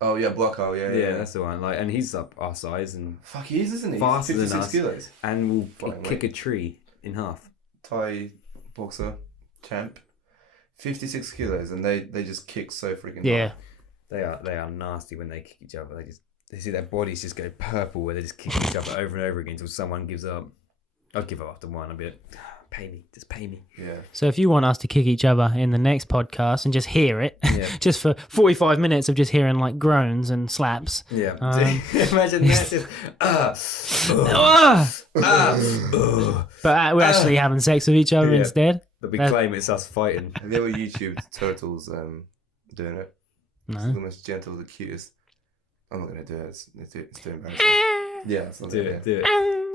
Oh yeah, Blocko, yeah, that's the one. Like, and he's up our size and fuck, he is, isn't he? Faster than us. Kilos. And will kick a tree in half. Thai boxer champ, 56 kilos, and they just kick so freaking hard. They are nasty when they kick each other. They see their bodies just go purple where they just kick each other over and over again until someone gives up. I'd give up after one. I'd be like, just pay me. Yeah. So if you want us to kick each other in the next podcast and just hear it, just for 45 minutes of just hearing like groans and slaps. Yeah. Imagine that. But we're actually having sex with each other instead. But we claim it's us fighting. Have you ever YouTubed turtles doing it? No. It's the most gentle, the cutest. I'm not going to do it. It's too embarrassing. Yeah, do it.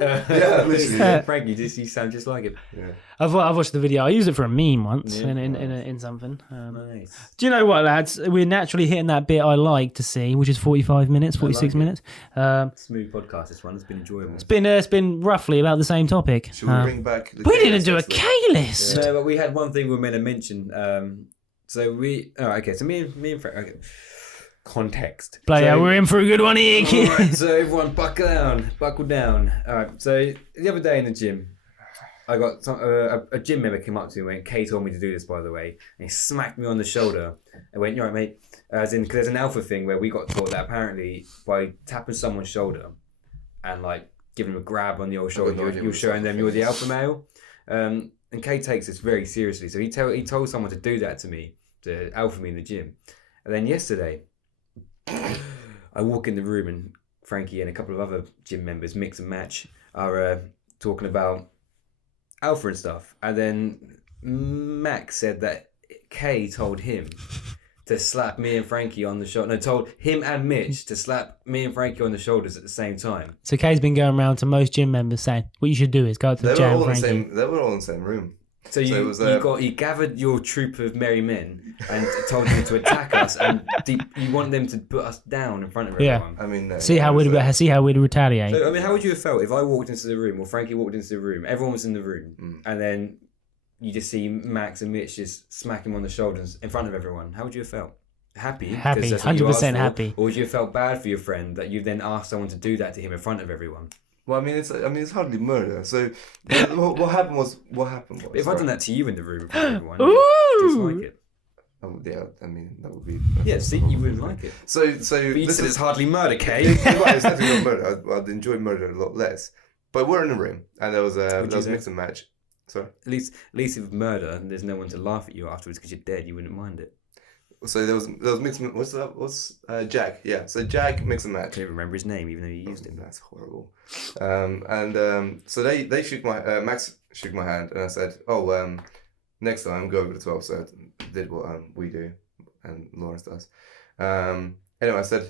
Yeah, literally. Frank, you sound just like it. Yeah. I've watched the video. I used it for a meme once in something. Nice. Do you know what, lads? We're naturally hitting that bit I like to see, which is 45 minutes, 46 minutes. Smooth podcast. This one. It's been enjoyable. It's been roughly about the same topic. Should we bring back? We didn't do a K-list. No, but we had one thing we were meant to mention. So me and Frank. Okay. Context. We're in for a good one here, kid. Right, so everyone buckle down. All right, so the other day in the gym, I got a gym member came up to me and went, Kay told me to do this, by the way, and he smacked me on the shoulder and went, "You all right, mate?" As in, because there's an alpha thing where we got taught that apparently by tapping someone's shoulder and like giving them a grab on the old shoulder, you're showing them you're the alpha male. And Kay takes this very seriously, so he told someone to do that to me, to alpha me in the gym. And then yesterday, I walk in the room and Frankie and a couple of other gym members, mix and match, are talking about alpha and stuff. And then Max said that Kay told him to slap me and Frankie on the shoulder. No, told him and Mitch to slap me and Frankie on the shoulders at the same time. So Kay's been going around to most gym members saying, what you should do is go up to the gym, Frankie. They were all in the same room. So you gathered your troop of merry men and told them to attack us, and you want them to put us down in front of everyone. I mean, see how we'd retaliate. So, I mean, how would you have felt if I walked into the room or Frankie walked into the room, everyone was in the room, and then you just see Max and Mitch just smack him on the shoulders in front of everyone? How would you have felt? Happy, 100% happy. Or would you have felt bad for your friend that you then asked someone to do that to him in front of everyone? Well, it's hardly murder. So what happened was. But if I'd done that to you in the room with everyone, you dislike it. Oh yeah, that would be. Yeah, see, you wouldn't like it. So but you said it's hardly murder, Kay. It's definitely not murder. I'd enjoy murder a lot less. But we're in a room, and there was a mix and match. Sorry. At least with murder, and there's no one to laugh at you afterwards because you're dead. You wouldn't mind it. So there was mix. What's Jack? Yeah. So Jack mix and match. I can't remember his name, even though you used him. That's horrible. So they shook my Max shook my hand, and I said, "Oh, next time go over to 12." So I did what we do, and Lawrence does. Anyway, I said,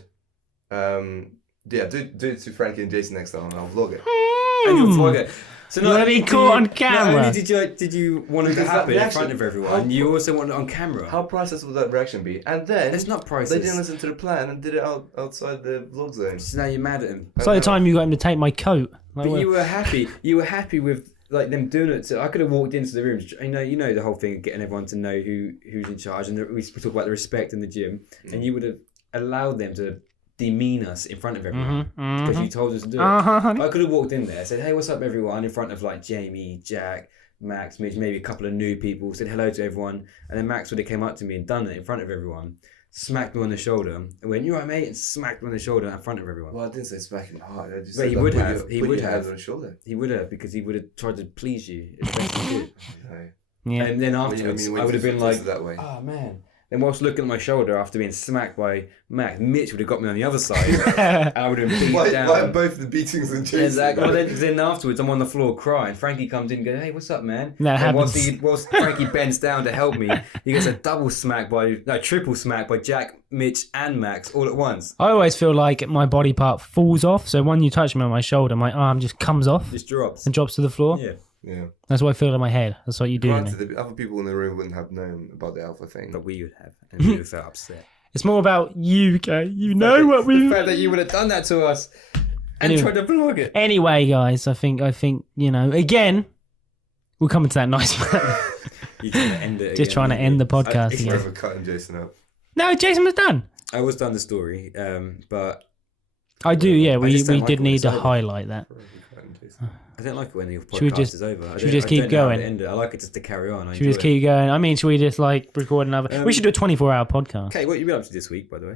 "Yeah, do it to Frankie and Jason next time, and I'll vlog it." And you'll vlog it. So you want to be caught on camera. Not only did you want it to happen in front of everyone, you also want it on camera. How priceless would that reaction be? And then it's not priceless. They didn't listen to the plan and did it outside the vlog zone. So now you're mad at him. It's like the time you got him to take my coat. But you were happy. You were happy with like them doing it. So I could have walked into the room. You know the whole thing of getting everyone to know who's in charge, and we talk about the respect in the gym, and you would have allowed them to demean us in front of everyone because you told us to do it. I could have walked in there, said, "Hey, what's up, everyone?" in front of like Jamie, Jack, Max, Mitch, maybe a couple of new people, said hello to everyone, and then Max would have came up to me and done it in front of everyone, smacked me on the shoulder, and went, "You all right, mate?" and smacked me on the shoulder in front of everyone. Well, I didn't say smack him hard. I just but said, he would have. He would have on his shoulder. He would have, because he would have tried to please you as best he could. Yeah. And then afterwards, I would have been like, that way. "Oh man." Then whilst looking at my shoulder after being smacked by Max, Mitch would have got me on the other side. And I would have been beat down. Like both the beatings and Jason. Exactly. Well, then afterwards, I'm on the floor crying. Frankie comes in and goes, "Hey, what's up, man?" That happens. Whilst Frankie bends down to help me, he gets a triple smack by Jack, Mitch, and Max all at once. I always feel like my body part falls off. So when you touch me on my shoulder, my arm just comes off. Just drops. And drops to the floor. Yeah. That's what I feel in my head. That's what you do. Granted, the other people in the room wouldn't have known about the alpha thing. But we would have. And we would have felt upset. It's more about you, Kay. You know what we... The fact that you would have done that to us. And Anyway. try to vlog it. Anyway, guys, I think again, we're coming to that nice man. You're trying to end it. Just trying to end the podcast It's again. forever cutting Jason up. No, Jason was done. I was done the story, but I do, yeah. I We just don't like did when need it's to over. highlight that. Forever cutting Jason. I don't like it when the podcast Should we just- is over. should we just keep I don't know how going? to end it. I like it just to carry on. Should we just keep going? I mean, should we just record another? We should do a 24-hour podcast. Okay, what have you been up to this week, by the way?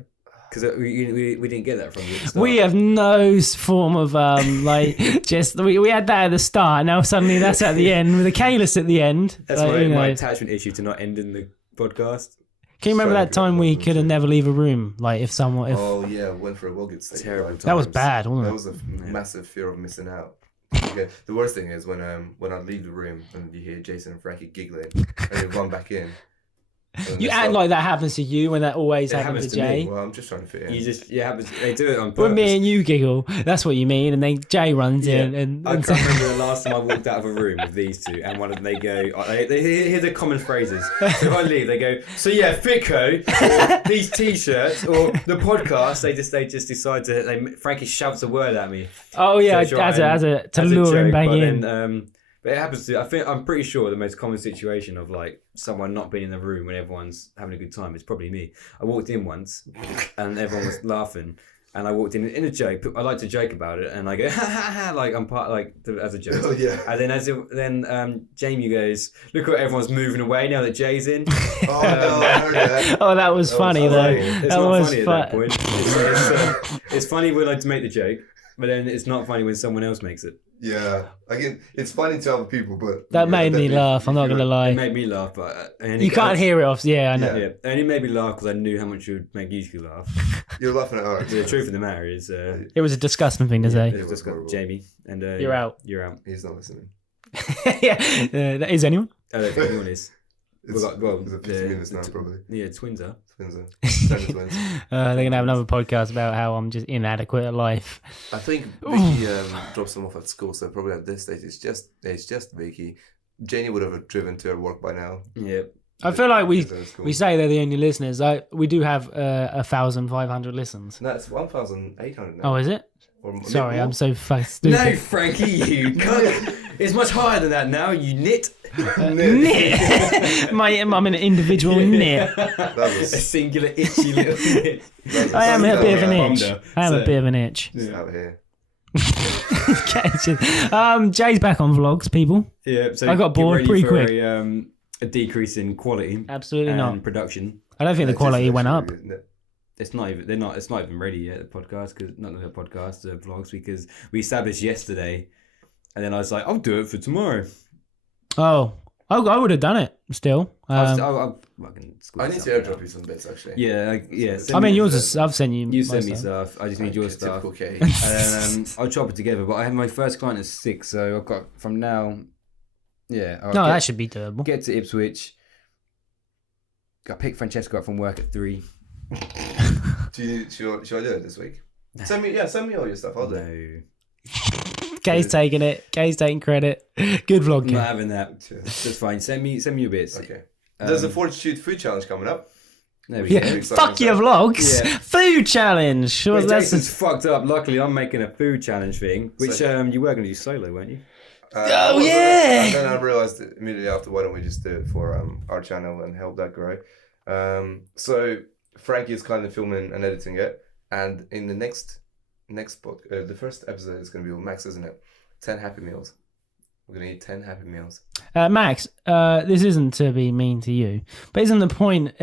Because we didn't get that from you at the start. We have no form of just we had that at the start. Now suddenly that's at the end with a K-list at the end. That's my attachment issue to not ending the podcast. Can you remember So that time we could have never leave a room? Like if Oh yeah, went for a well good steak. Terrible. that was bad, That wasn't it? was a massive fear of missing out. Okay. The worst thing is when I leave the room and you hear Jason and Frankie giggling and you run back in. and You they act start- like that happens to you when that always It happens happens to to me. Jay. Well, I'm just trying to fit in. You just they do it on purpose. When me and you giggle, that's what you mean, and then Jay runs Yeah. in and I can't remember the last time I walked out of a room with these two, and one of them they go, they hear the common phrases. So if I leave, they go, so yeah, Fico, or these t-shirts, or the podcast. They just decide to. Frankie shouts a word at me. oh yeah, to try to as a lure him joke, back but in. Then, but it happens to. I'm pretty sure the most common situation of like someone not being in the room when everyone's having a good time is probably me. I walked in once, and everyone was laughing. And I walked in a joke. I like to joke about it, and I go ha ha ha, like I'm part as a joke. Oh yeah. And then Jamie goes, look what everyone's moving away now that Jay's in. Oh no, I heard that. Oh, that was funny though. funny. It's That not was funny at that point. It's funny when I make the joke, but then it's not funny when someone else makes it. Yeah. Again, it's funny to other people, but That made me laugh. I'm not gonna It lie. made me laugh, but You can't hear it off. Yeah, I know. Yeah, and it made me laugh because I knew how much it would make you two laugh. You're laughing at ours. The truth of the matter is, It was a disgusting thing to say. it's just got Jamie and You're out. You're out. He's not listening. Yeah, is anyone? I don't think anyone is. It's, Well, it's a 50 minutes now, probably. Yeah, twins are. Twins are. Twins. They're gonna have another podcast about how I'm just inadequate at life. I think Vicky drops them off at school, so probably at this stage it's just Vicky. Janie would have driven to her work by now. Yeah. I feel like we School. say they're the only listeners. We do have 1,500 listens. No, it's 1,800 now. Oh, is it? Or maybe Sorry, more. I'm so stupid. No, Frankie, you cunt. It's much higher than that now, you nit. Nit. I'm an individual nit. That A was singular itchy little nit. I am a bit of an Yeah. itch. I am a So- bit of an itch. just out here. Jay's back on vlogs, people. Yeah, so I got get bored ready pretty for quick. A decrease in quality Absolutely and not. production. I don't think the It's quality just went up. literally, isn't it? It's not even. It's not even ready yet. The podcast, because not the podcast, the vlogs, because we established yesterday, and then I was like, I'll do it for tomorrow. Oh, I would have done it still. I'll fucking I need to airdrop you some bits actually. Yeah, yeah. I mean, yours is. I've sent you. You my send me stuff. stuff. I just need your Okay, stuff. typical K. And I'll chop it together. But I have my first client at 6, so I've got from now. Yeah. I'll No, get, that should be doable. get to Ipswich. I picked Francesca up from work at 3. Should I do it this week? Send me all your stuff. I'll do it. No, Kay's taking it. Kay's taking credit. Good vlog, I'm Kay. not having that. That's fine. Send me your bits. Okay. There's a Fortitude food challenge coming up. There we Yeah, go. exciting fuck your stuff. vlogs. Yeah. Food challenge. Sure, Wait, that's Jason's fucked up. Luckily, I'm making a food challenge thing, which So- you were going to do solo, weren't you? Oh, And yeah. then I realized immediately after, why don't we just do it for our channel and help that grow? So Frankie is kind of filming and editing it, and in the next book, the first episode is going to be with Max, isn't it? 10 Happy Meals. We're going to eat 10 Happy Meals. Max, this isn't to be mean to you, but isn't the point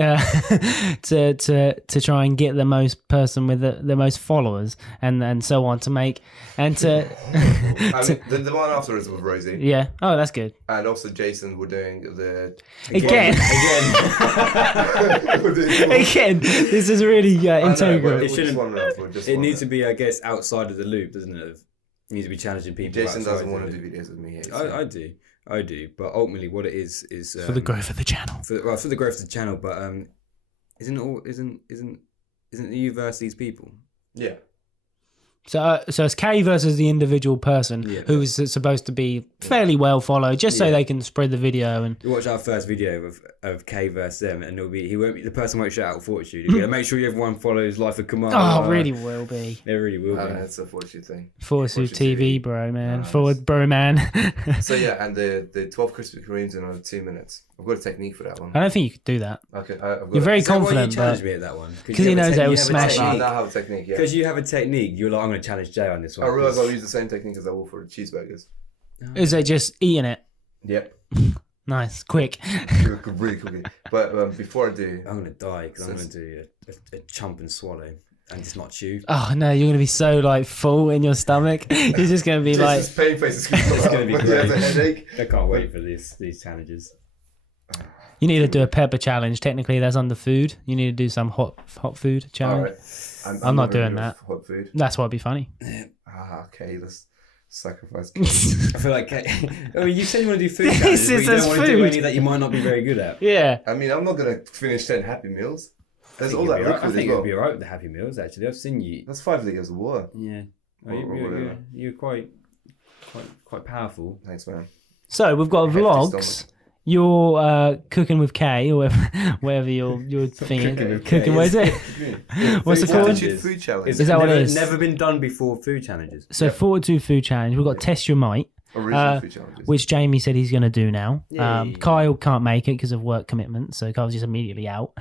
to try and get the most person with the most followers and so on to make and to I mean, the one after is with Rosie, yeah. Oh, that's good. and also Jason. We're doing the Again. We're doing Again, this is really integral. It shouldn't- It It needs to be, I guess, outside of the loop, doesn't it? It needs to be challenging people. Jason outside doesn't of want to the do loop. videos with me. I do, but ultimately, what it is For the growth of the channel. for the growth of the channel. But isn't it you versus these people? Yeah. So it's Kay versus the individual person who's supposed to be fairly well followed, just so they can spread the video. And you watch our first video of Kay versus them, and the person won't shout out Fortitude. He'll be like, make sure everyone follows Life of Command. Oh, really will be. It really will be. That's a Fortitude thing. Fortitude TV, bro, man. Forward, bro, man. So yeah, and the 12 Krispy Kremes in under 2 minutes. I've got a technique for that one. I don't think you could do that. Okay, You're very confident, why you challenged me at that one? Because he knows that it was smashing. I have a technique, yeah. Because you have a technique, you're like, I'm going to challenge Jay on this one. I realise I'll use the same technique as I will for the cheeseburgers. Is it just eating it? Yep. Nice, quick. Really quickly. But before I do... I'm going to die because I'm going to do a chump and swallow and just not chew. Oh, no, you're going to be so, like, full in your stomach. You're just going to be like... This pain face is going to be great. A headache. I can't wait for these challenges. You need to do a pepper challenge. Technically, that's under food. You need to do some hot food challenge. All right. I'm not doing that. Hot food. That's why'd be funny. Okay. Let's sacrifice. I feel like... you said you want to do food challenges, but you don't want to do any that you might not be very good at. Yeah. I mean, I'm not going to finish 10 Happy Meals. There's all that liquid. liquid I think as well. you'll be alright with the Happy Meals, actually. I've seen you... That's 5 litres of water. Yeah. You're quite powerful. Thanks, man. So, we've got vlogs. You're cooking with Kay, or whatever your thing is. Cooking, what is it? What's it called? Fortitude Food Challenge. Is that what it is? Never been done before, food challenges. So, Fortitude Food Challenge. We've got Test Your Might. Original food challenges. Which Jamie said he's going to do now. Yay. Kyle can't make it because of work commitments, so Kyle's just immediately out.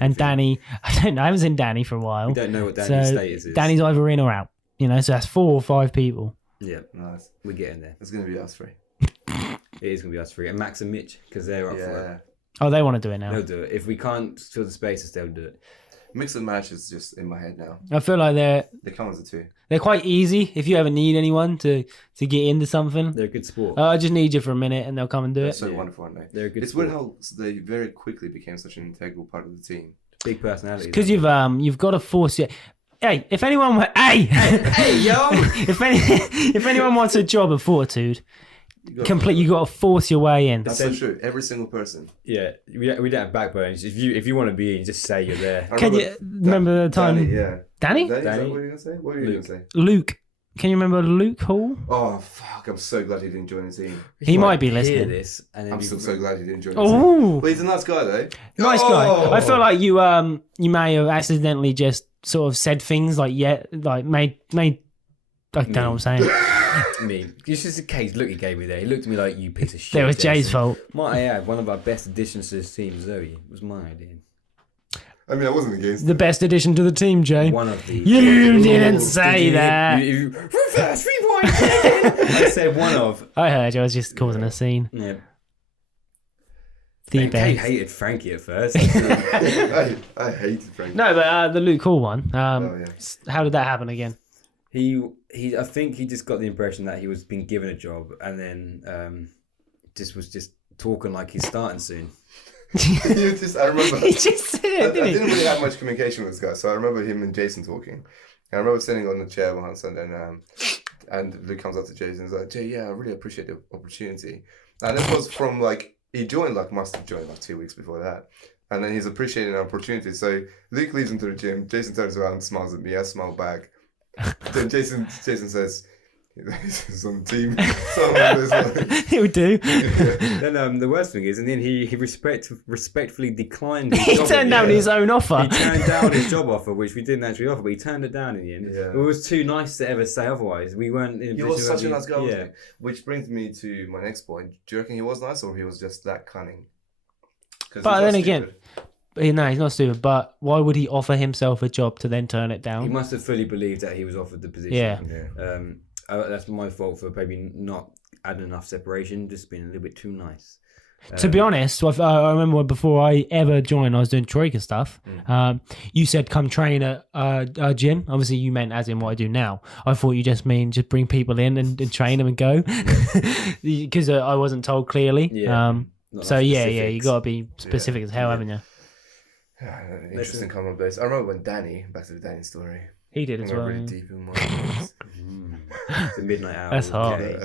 And Danny, I don't know, I haven't seen Danny for a while. We don't know what Danny's status is. Danny's either in or out, so that's 4 or 5 people. Yeah, nice. We're getting there. It's going to be us 3. It is going to be us 3. And Max and Mitch, because they're up for it. Oh, they want to do it now. They'll do it. If we can't fill the spaces, they'll do it. Mix and match is just in my head now. I feel like they come as a 2. They're quite easy if you ever need anyone to get into something. They're a good sport. I just need you for a minute and they'll come and do it. So wonderful, aren't they? They're a good It's sport. weird how they very quickly became such an integral part of the team. Big personality. Because you've got to force it. Hey, if anyone hey, yo! if anyone wants a job at Fortitude, you got to force your way in. That's so true. Every single person. Yeah, we don't have backbones. If you want to be in, just say you're there. Can you remember the time? Danny, yeah. Danny? Is that what are you going to say? What are you going to say? Luke. Can you remember Luke Hall? Oh, fuck. I'm so glad he didn't join the team. He might be listening. This, and then I'm still so glad he didn't join the team. Oh, Well, he's a nice guy, though. nice guy. I feel like you may have accidentally just sort of said things like made. I don't know what I'm saying. Me. It's just a case. Look, he gave me there. He looked at me like, you piece of shit. It was Jay's fault. Might I add, one of our best additions to this team, Zoe, was my idea. I mean, I wasn't against the best addition to the team, Jay. One of the. You didn't say that. Reverse rewind. I said one of. I heard you. I was just causing a scene. Yeah. The best. Kate hated Frankie at first. I hated Frank. No, but the Luke Hall one. Yeah. How did that happen again? I think he just got the impression that he was being given a job and then was just talking like he's starting soon. I remember. He just said it, I didn't he? didn't really have much communication with this guy, so I remember him and Jason talking. And I remember sitting on the chair one Sunday, and Luke comes up to Jason and is like, Jay, yeah, I really appreciate the opportunity. And this was from must have joined 2 weeks before that. And then he's appreciating the opportunity. So Luke leads into the gym. Jason turns around and smiles at me. I smile back. Then Jason says, he's on the team. He would do. Then the worst thing is, and then he respectfully declined his job. He turned down his own offer. He turned down his job offer, which we didn't actually offer, but he turned it down in the end. Yeah. It was too nice to ever say otherwise. We weren't in a He position was such a where nice guy, yeah. wasn't he? Which brings me to my next point. Do you reckon he was nice or he was just that cunning? But then again, no, he's not stupid. But why would he offer himself a job to then turn it down? He must have fully believed that he was offered the position. Yeah. That's my fault for maybe not adding enough separation, just being a little bit too nice. To be honest, I remember before I ever joined, I was doing Troika stuff. You said come train at a gym. Obviously, you meant as in what I do now. I thought you just mean just bring people in and train them and go, because I wasn't told clearly. Yeah. So you got to be specific as hell, haven't you? Interesting commonplace. I remember when back to the Danny story. He did as well. Really deep in my voice. It's a midnight hour. That's hard.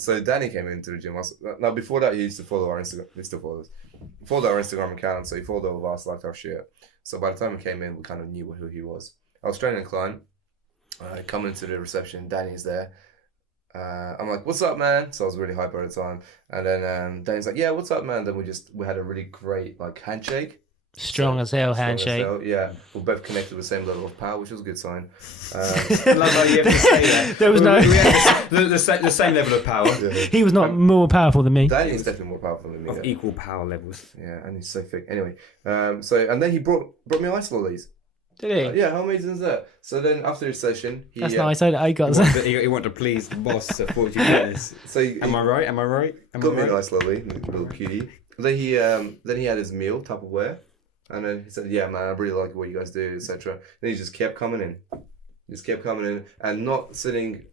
So Danny came into the gym. Now before that, he used to follow our Instagram. He still follows. Followed our Instagram account, so he followed all of us, liked our shit. So by the time he came in, we kind of knew who he was. I was training a client, Coming into the reception, Danny's there. I'm like, "What's up, man?" So I was really hyper at the time, and then Danny's like, "Yeah, what's up, man?" Then we had a really great like handshake. Strong as hell Strong as handshake. hell, yeah, we're both connected with the same level of power, which was a good sign. Love how you have to say that. There was we no- had the same level of power. He was not more powerful than me. Danny is definitely more powerful than me. Of equal power levels. Yeah, and he's so thick. Anyway, and then he brought me ice lollies. Did he? Yeah, how amazing is that? So then after his session, he That's nice. I got He wanted to please the boss at Fortitude Podcast. So Am I right? Got me an ice lolly, little cutie. Then he had his meal, Tupperware, and then he said, "Yeah, man, I really like what you guys do, etc." Then he just kept coming in, and not sitting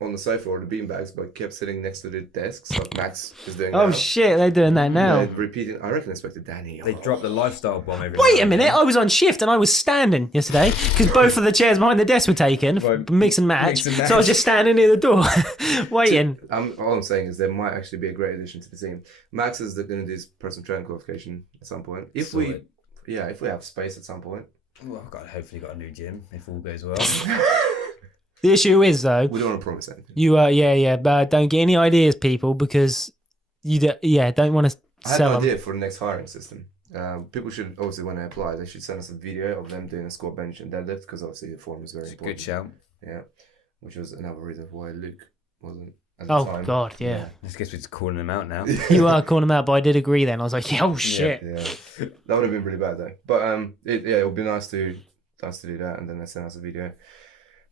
on the sofa or the beanbags, but kept sitting next to the desks like Max is doing. Oh now. shit, they're doing that now. Yeah, repeating. I reckon expected Danny. They dropped the lifestyle bomb every Wait now a and minute, then. I was on shift and I was standing yesterday because both of the chairs behind the desk were taken, Right. mix and match. Mix and match. So I was just standing near the door, waiting. All I'm saying is there might actually be a great addition to the team. Max is going to do his personal training qualification at some point. If we have space at some point. Well, I've hopefully got a new gym if all goes well. The issue is though, We don't want to promise anything. you but don't get any ideas, people, because don't want to I had sell an them. idea for the next hiring system. People should obviously, when they apply, they should send us a video of them doing a squat, bench, and deadlift because obviously the form is very important. Good shout. Yeah, which was another reason why Luke wasn't. At the Oh time. god, yeah. I guess we're just calling them out now. You are calling them out, but I did agree then. I was like, oh shit. Yeah, that would have been really bad though. But it would be nice to do that, and then they send us a video.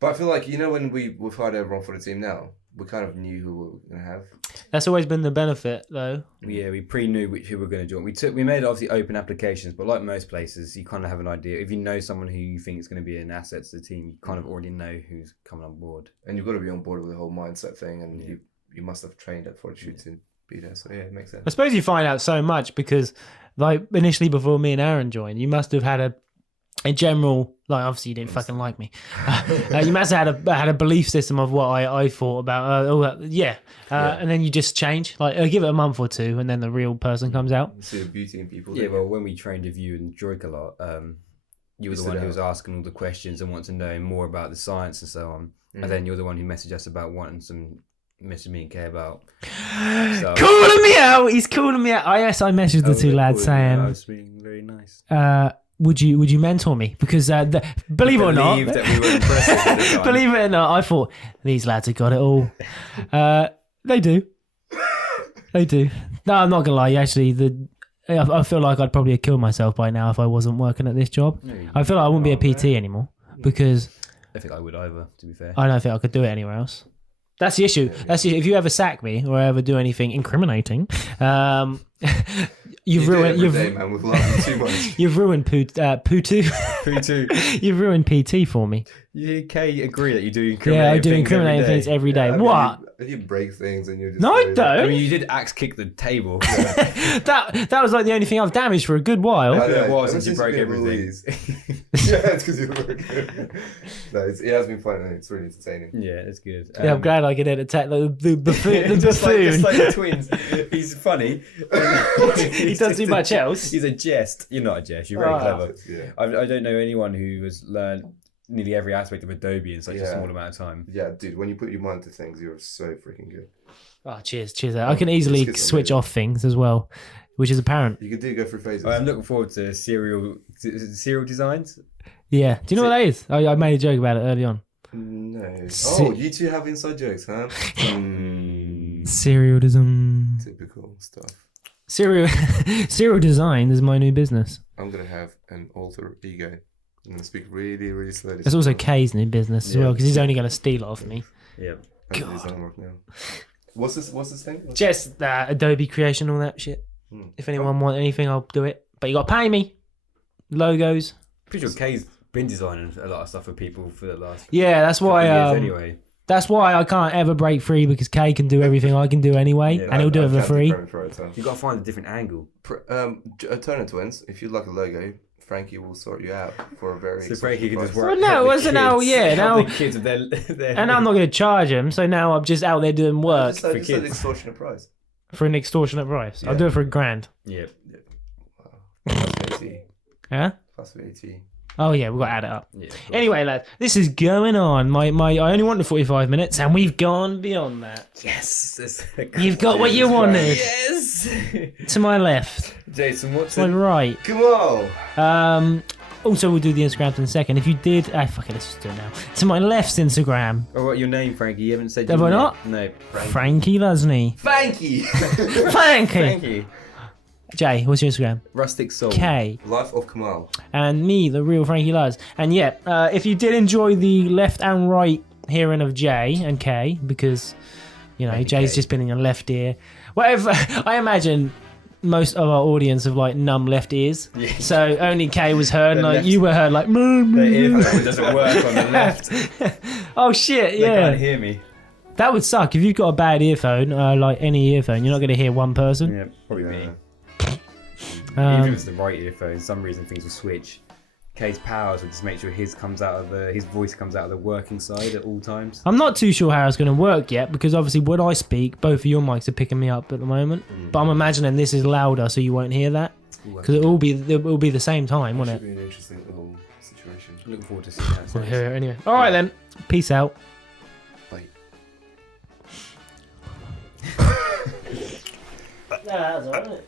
But I feel like when we've hired everyone for the team now, we kind of knew who we were gonna have. That's always been the benefit though. Yeah, we pre-knew who we were going to join. We made obviously open applications, but like most places, you kind of have an idea. If you know someone who you think is going to be an asset to the team, you kind of already know who's coming on board. And you've got to be on board with the whole mindset thing, and you must have trained at Fortitude to be there. So yeah, it makes sense. I suppose you find out so much because, like, initially before me and Aaron joined, you must have had a general, like, obviously you didn't fucking like me. You must have had a belief system of what I thought about. And then you just change. Like, give it a month or two, and then the real person comes out. You see the beauty in people. Yeah, well, when we trained with you and Joik a lot, you were the one who was asking all the questions and wanting to know more about the science and so on. And then you're the one who messaged us about wanting some messaging me and Kay about. So, Calling me out. He's calling me out. I messaged the two they're lads calling you out. saying, It's being very nice. would you mentor me? Because believe it or not, Believe that we were impressive at the time. believe it or not, I thought these lads have got it all. They do. They do. No, I'm not gonna lie. Actually, I feel like I'd probably have killed myself by now if I wasn't working at this job. I feel like I wouldn't be a PT anymore because I don't think I would either, to be fair. I don't think I could do it anywhere else. That's the issue. That's the issue. If you ever sack me or ever do anything incriminating, you've ruined. Man, we've laughed too much. You've ruined Putu. P2. You've ruined PT for me. You Kay agree that you do incriminating Yeah, I do things incriminating things every day. I mean, What? You break things and you're just. No, I like- don't. I mean, you did axe kick the table. That was like the only thing I've damaged for a good while. I know, It was ever since you since broke you've been everything. released. Yeah, it's because you broke. No, it has been fun and it's really entertaining. Yeah, it's good. Yeah, I'm glad I could entertain the buffoon. just like the twins. He's funny. He doesn't do much else. He's a jest. You're not a jest. You're very clever. Yeah. I don't know anyone who has learned nearly every aspect of Adobe in such a small amount of time. Yeah, dude, when you put your mind to things, you're so freaking good. Oh, cheers. I can easily Biscuits are switch amazing. off things as well, which is apparent. You could go through phases. I'm looking forward to serial designs. Yeah. Do you know what that is? I made a joke about it early on. No. Si- Oh, you two have inside jokes, huh? Serial design. Typical stuff. Serial design is my new business. I'm going to have an alter ego. I'm going to speak really, really slowly. It's also Kay's new business as well because he's only going to steal it off me. Yeah. Hopefully it's not work now. What's this thing? Just Adobe creation, all that shit. If anyone want anything, I'll do it. But you got to pay me. Logos. Pretty sure Kay's been designing a lot of stuff for people for the last Yeah, that's why. years anyway. That's why I can't ever break free because Kay can do everything I can do anyway, Yeah, and he'll do it for free. You got to find a different angle. Turner Twins, if you'd like a logo, Frankie will sort you out for a very. So Frankie can just price. work. Well, no, help the wasn't now, kids- yeah, help now- the kids with their And I'm not going to charge him, so now I'm just out there doing work Just an kids. extortionate price. for an extortionate price. I'll Yeah. do it for $1,000. Yeah. Plus VAT. Huh? Plus VAT. Oh yeah, we've got to add it up. Yeah, of course. Anyway, lads, this is going on. I only wanted 45 minutes, and we've gone beyond that. Yes. You've got what you wanted. Yes. To my left, Jason, what's to my it? right. Come on. Also, we'll do the Instagrams in a second. If you did, fuck it, let's just do it now. To my left's Instagram, Oh, what your name, Frankie? You haven't said. Have your I name. not? No, Frankie Lusney. Thank you. Frankie. Thank you. Jay, what's your Instagram? Rustic Soul. K. Life of Kamal. And me, the real Frankie Luz. And yeah, if you did enjoy the left and right hearing of Jay and K, because, you know, Maybe Jay's K. just been in your left ear. Whatever, I imagine most of our audience have like numb left ears. Yeah. So only K was heard, The like left- you were heard like, The earphone doesn't work on the left. oh shit, They yeah. can't hear me. That would suck. If you've got a bad earphone, like any earphone, you're not going to hear one person. Yeah, probably me. Um, Even if it's the right earphone, for some reason things will switch. K's powers will just make sure his voice comes out of the working side at all times. I'm not too sure how it's going to work yet because obviously when I speak, both of your mics are picking me up at the moment. But I'm imagining this is louder, so you won't hear that because it will be the same time, won't Should it? be an interesting little situation. Looking forward to seeing that. We'll hear it anyway. All right then. Peace out. Bye. That's all right.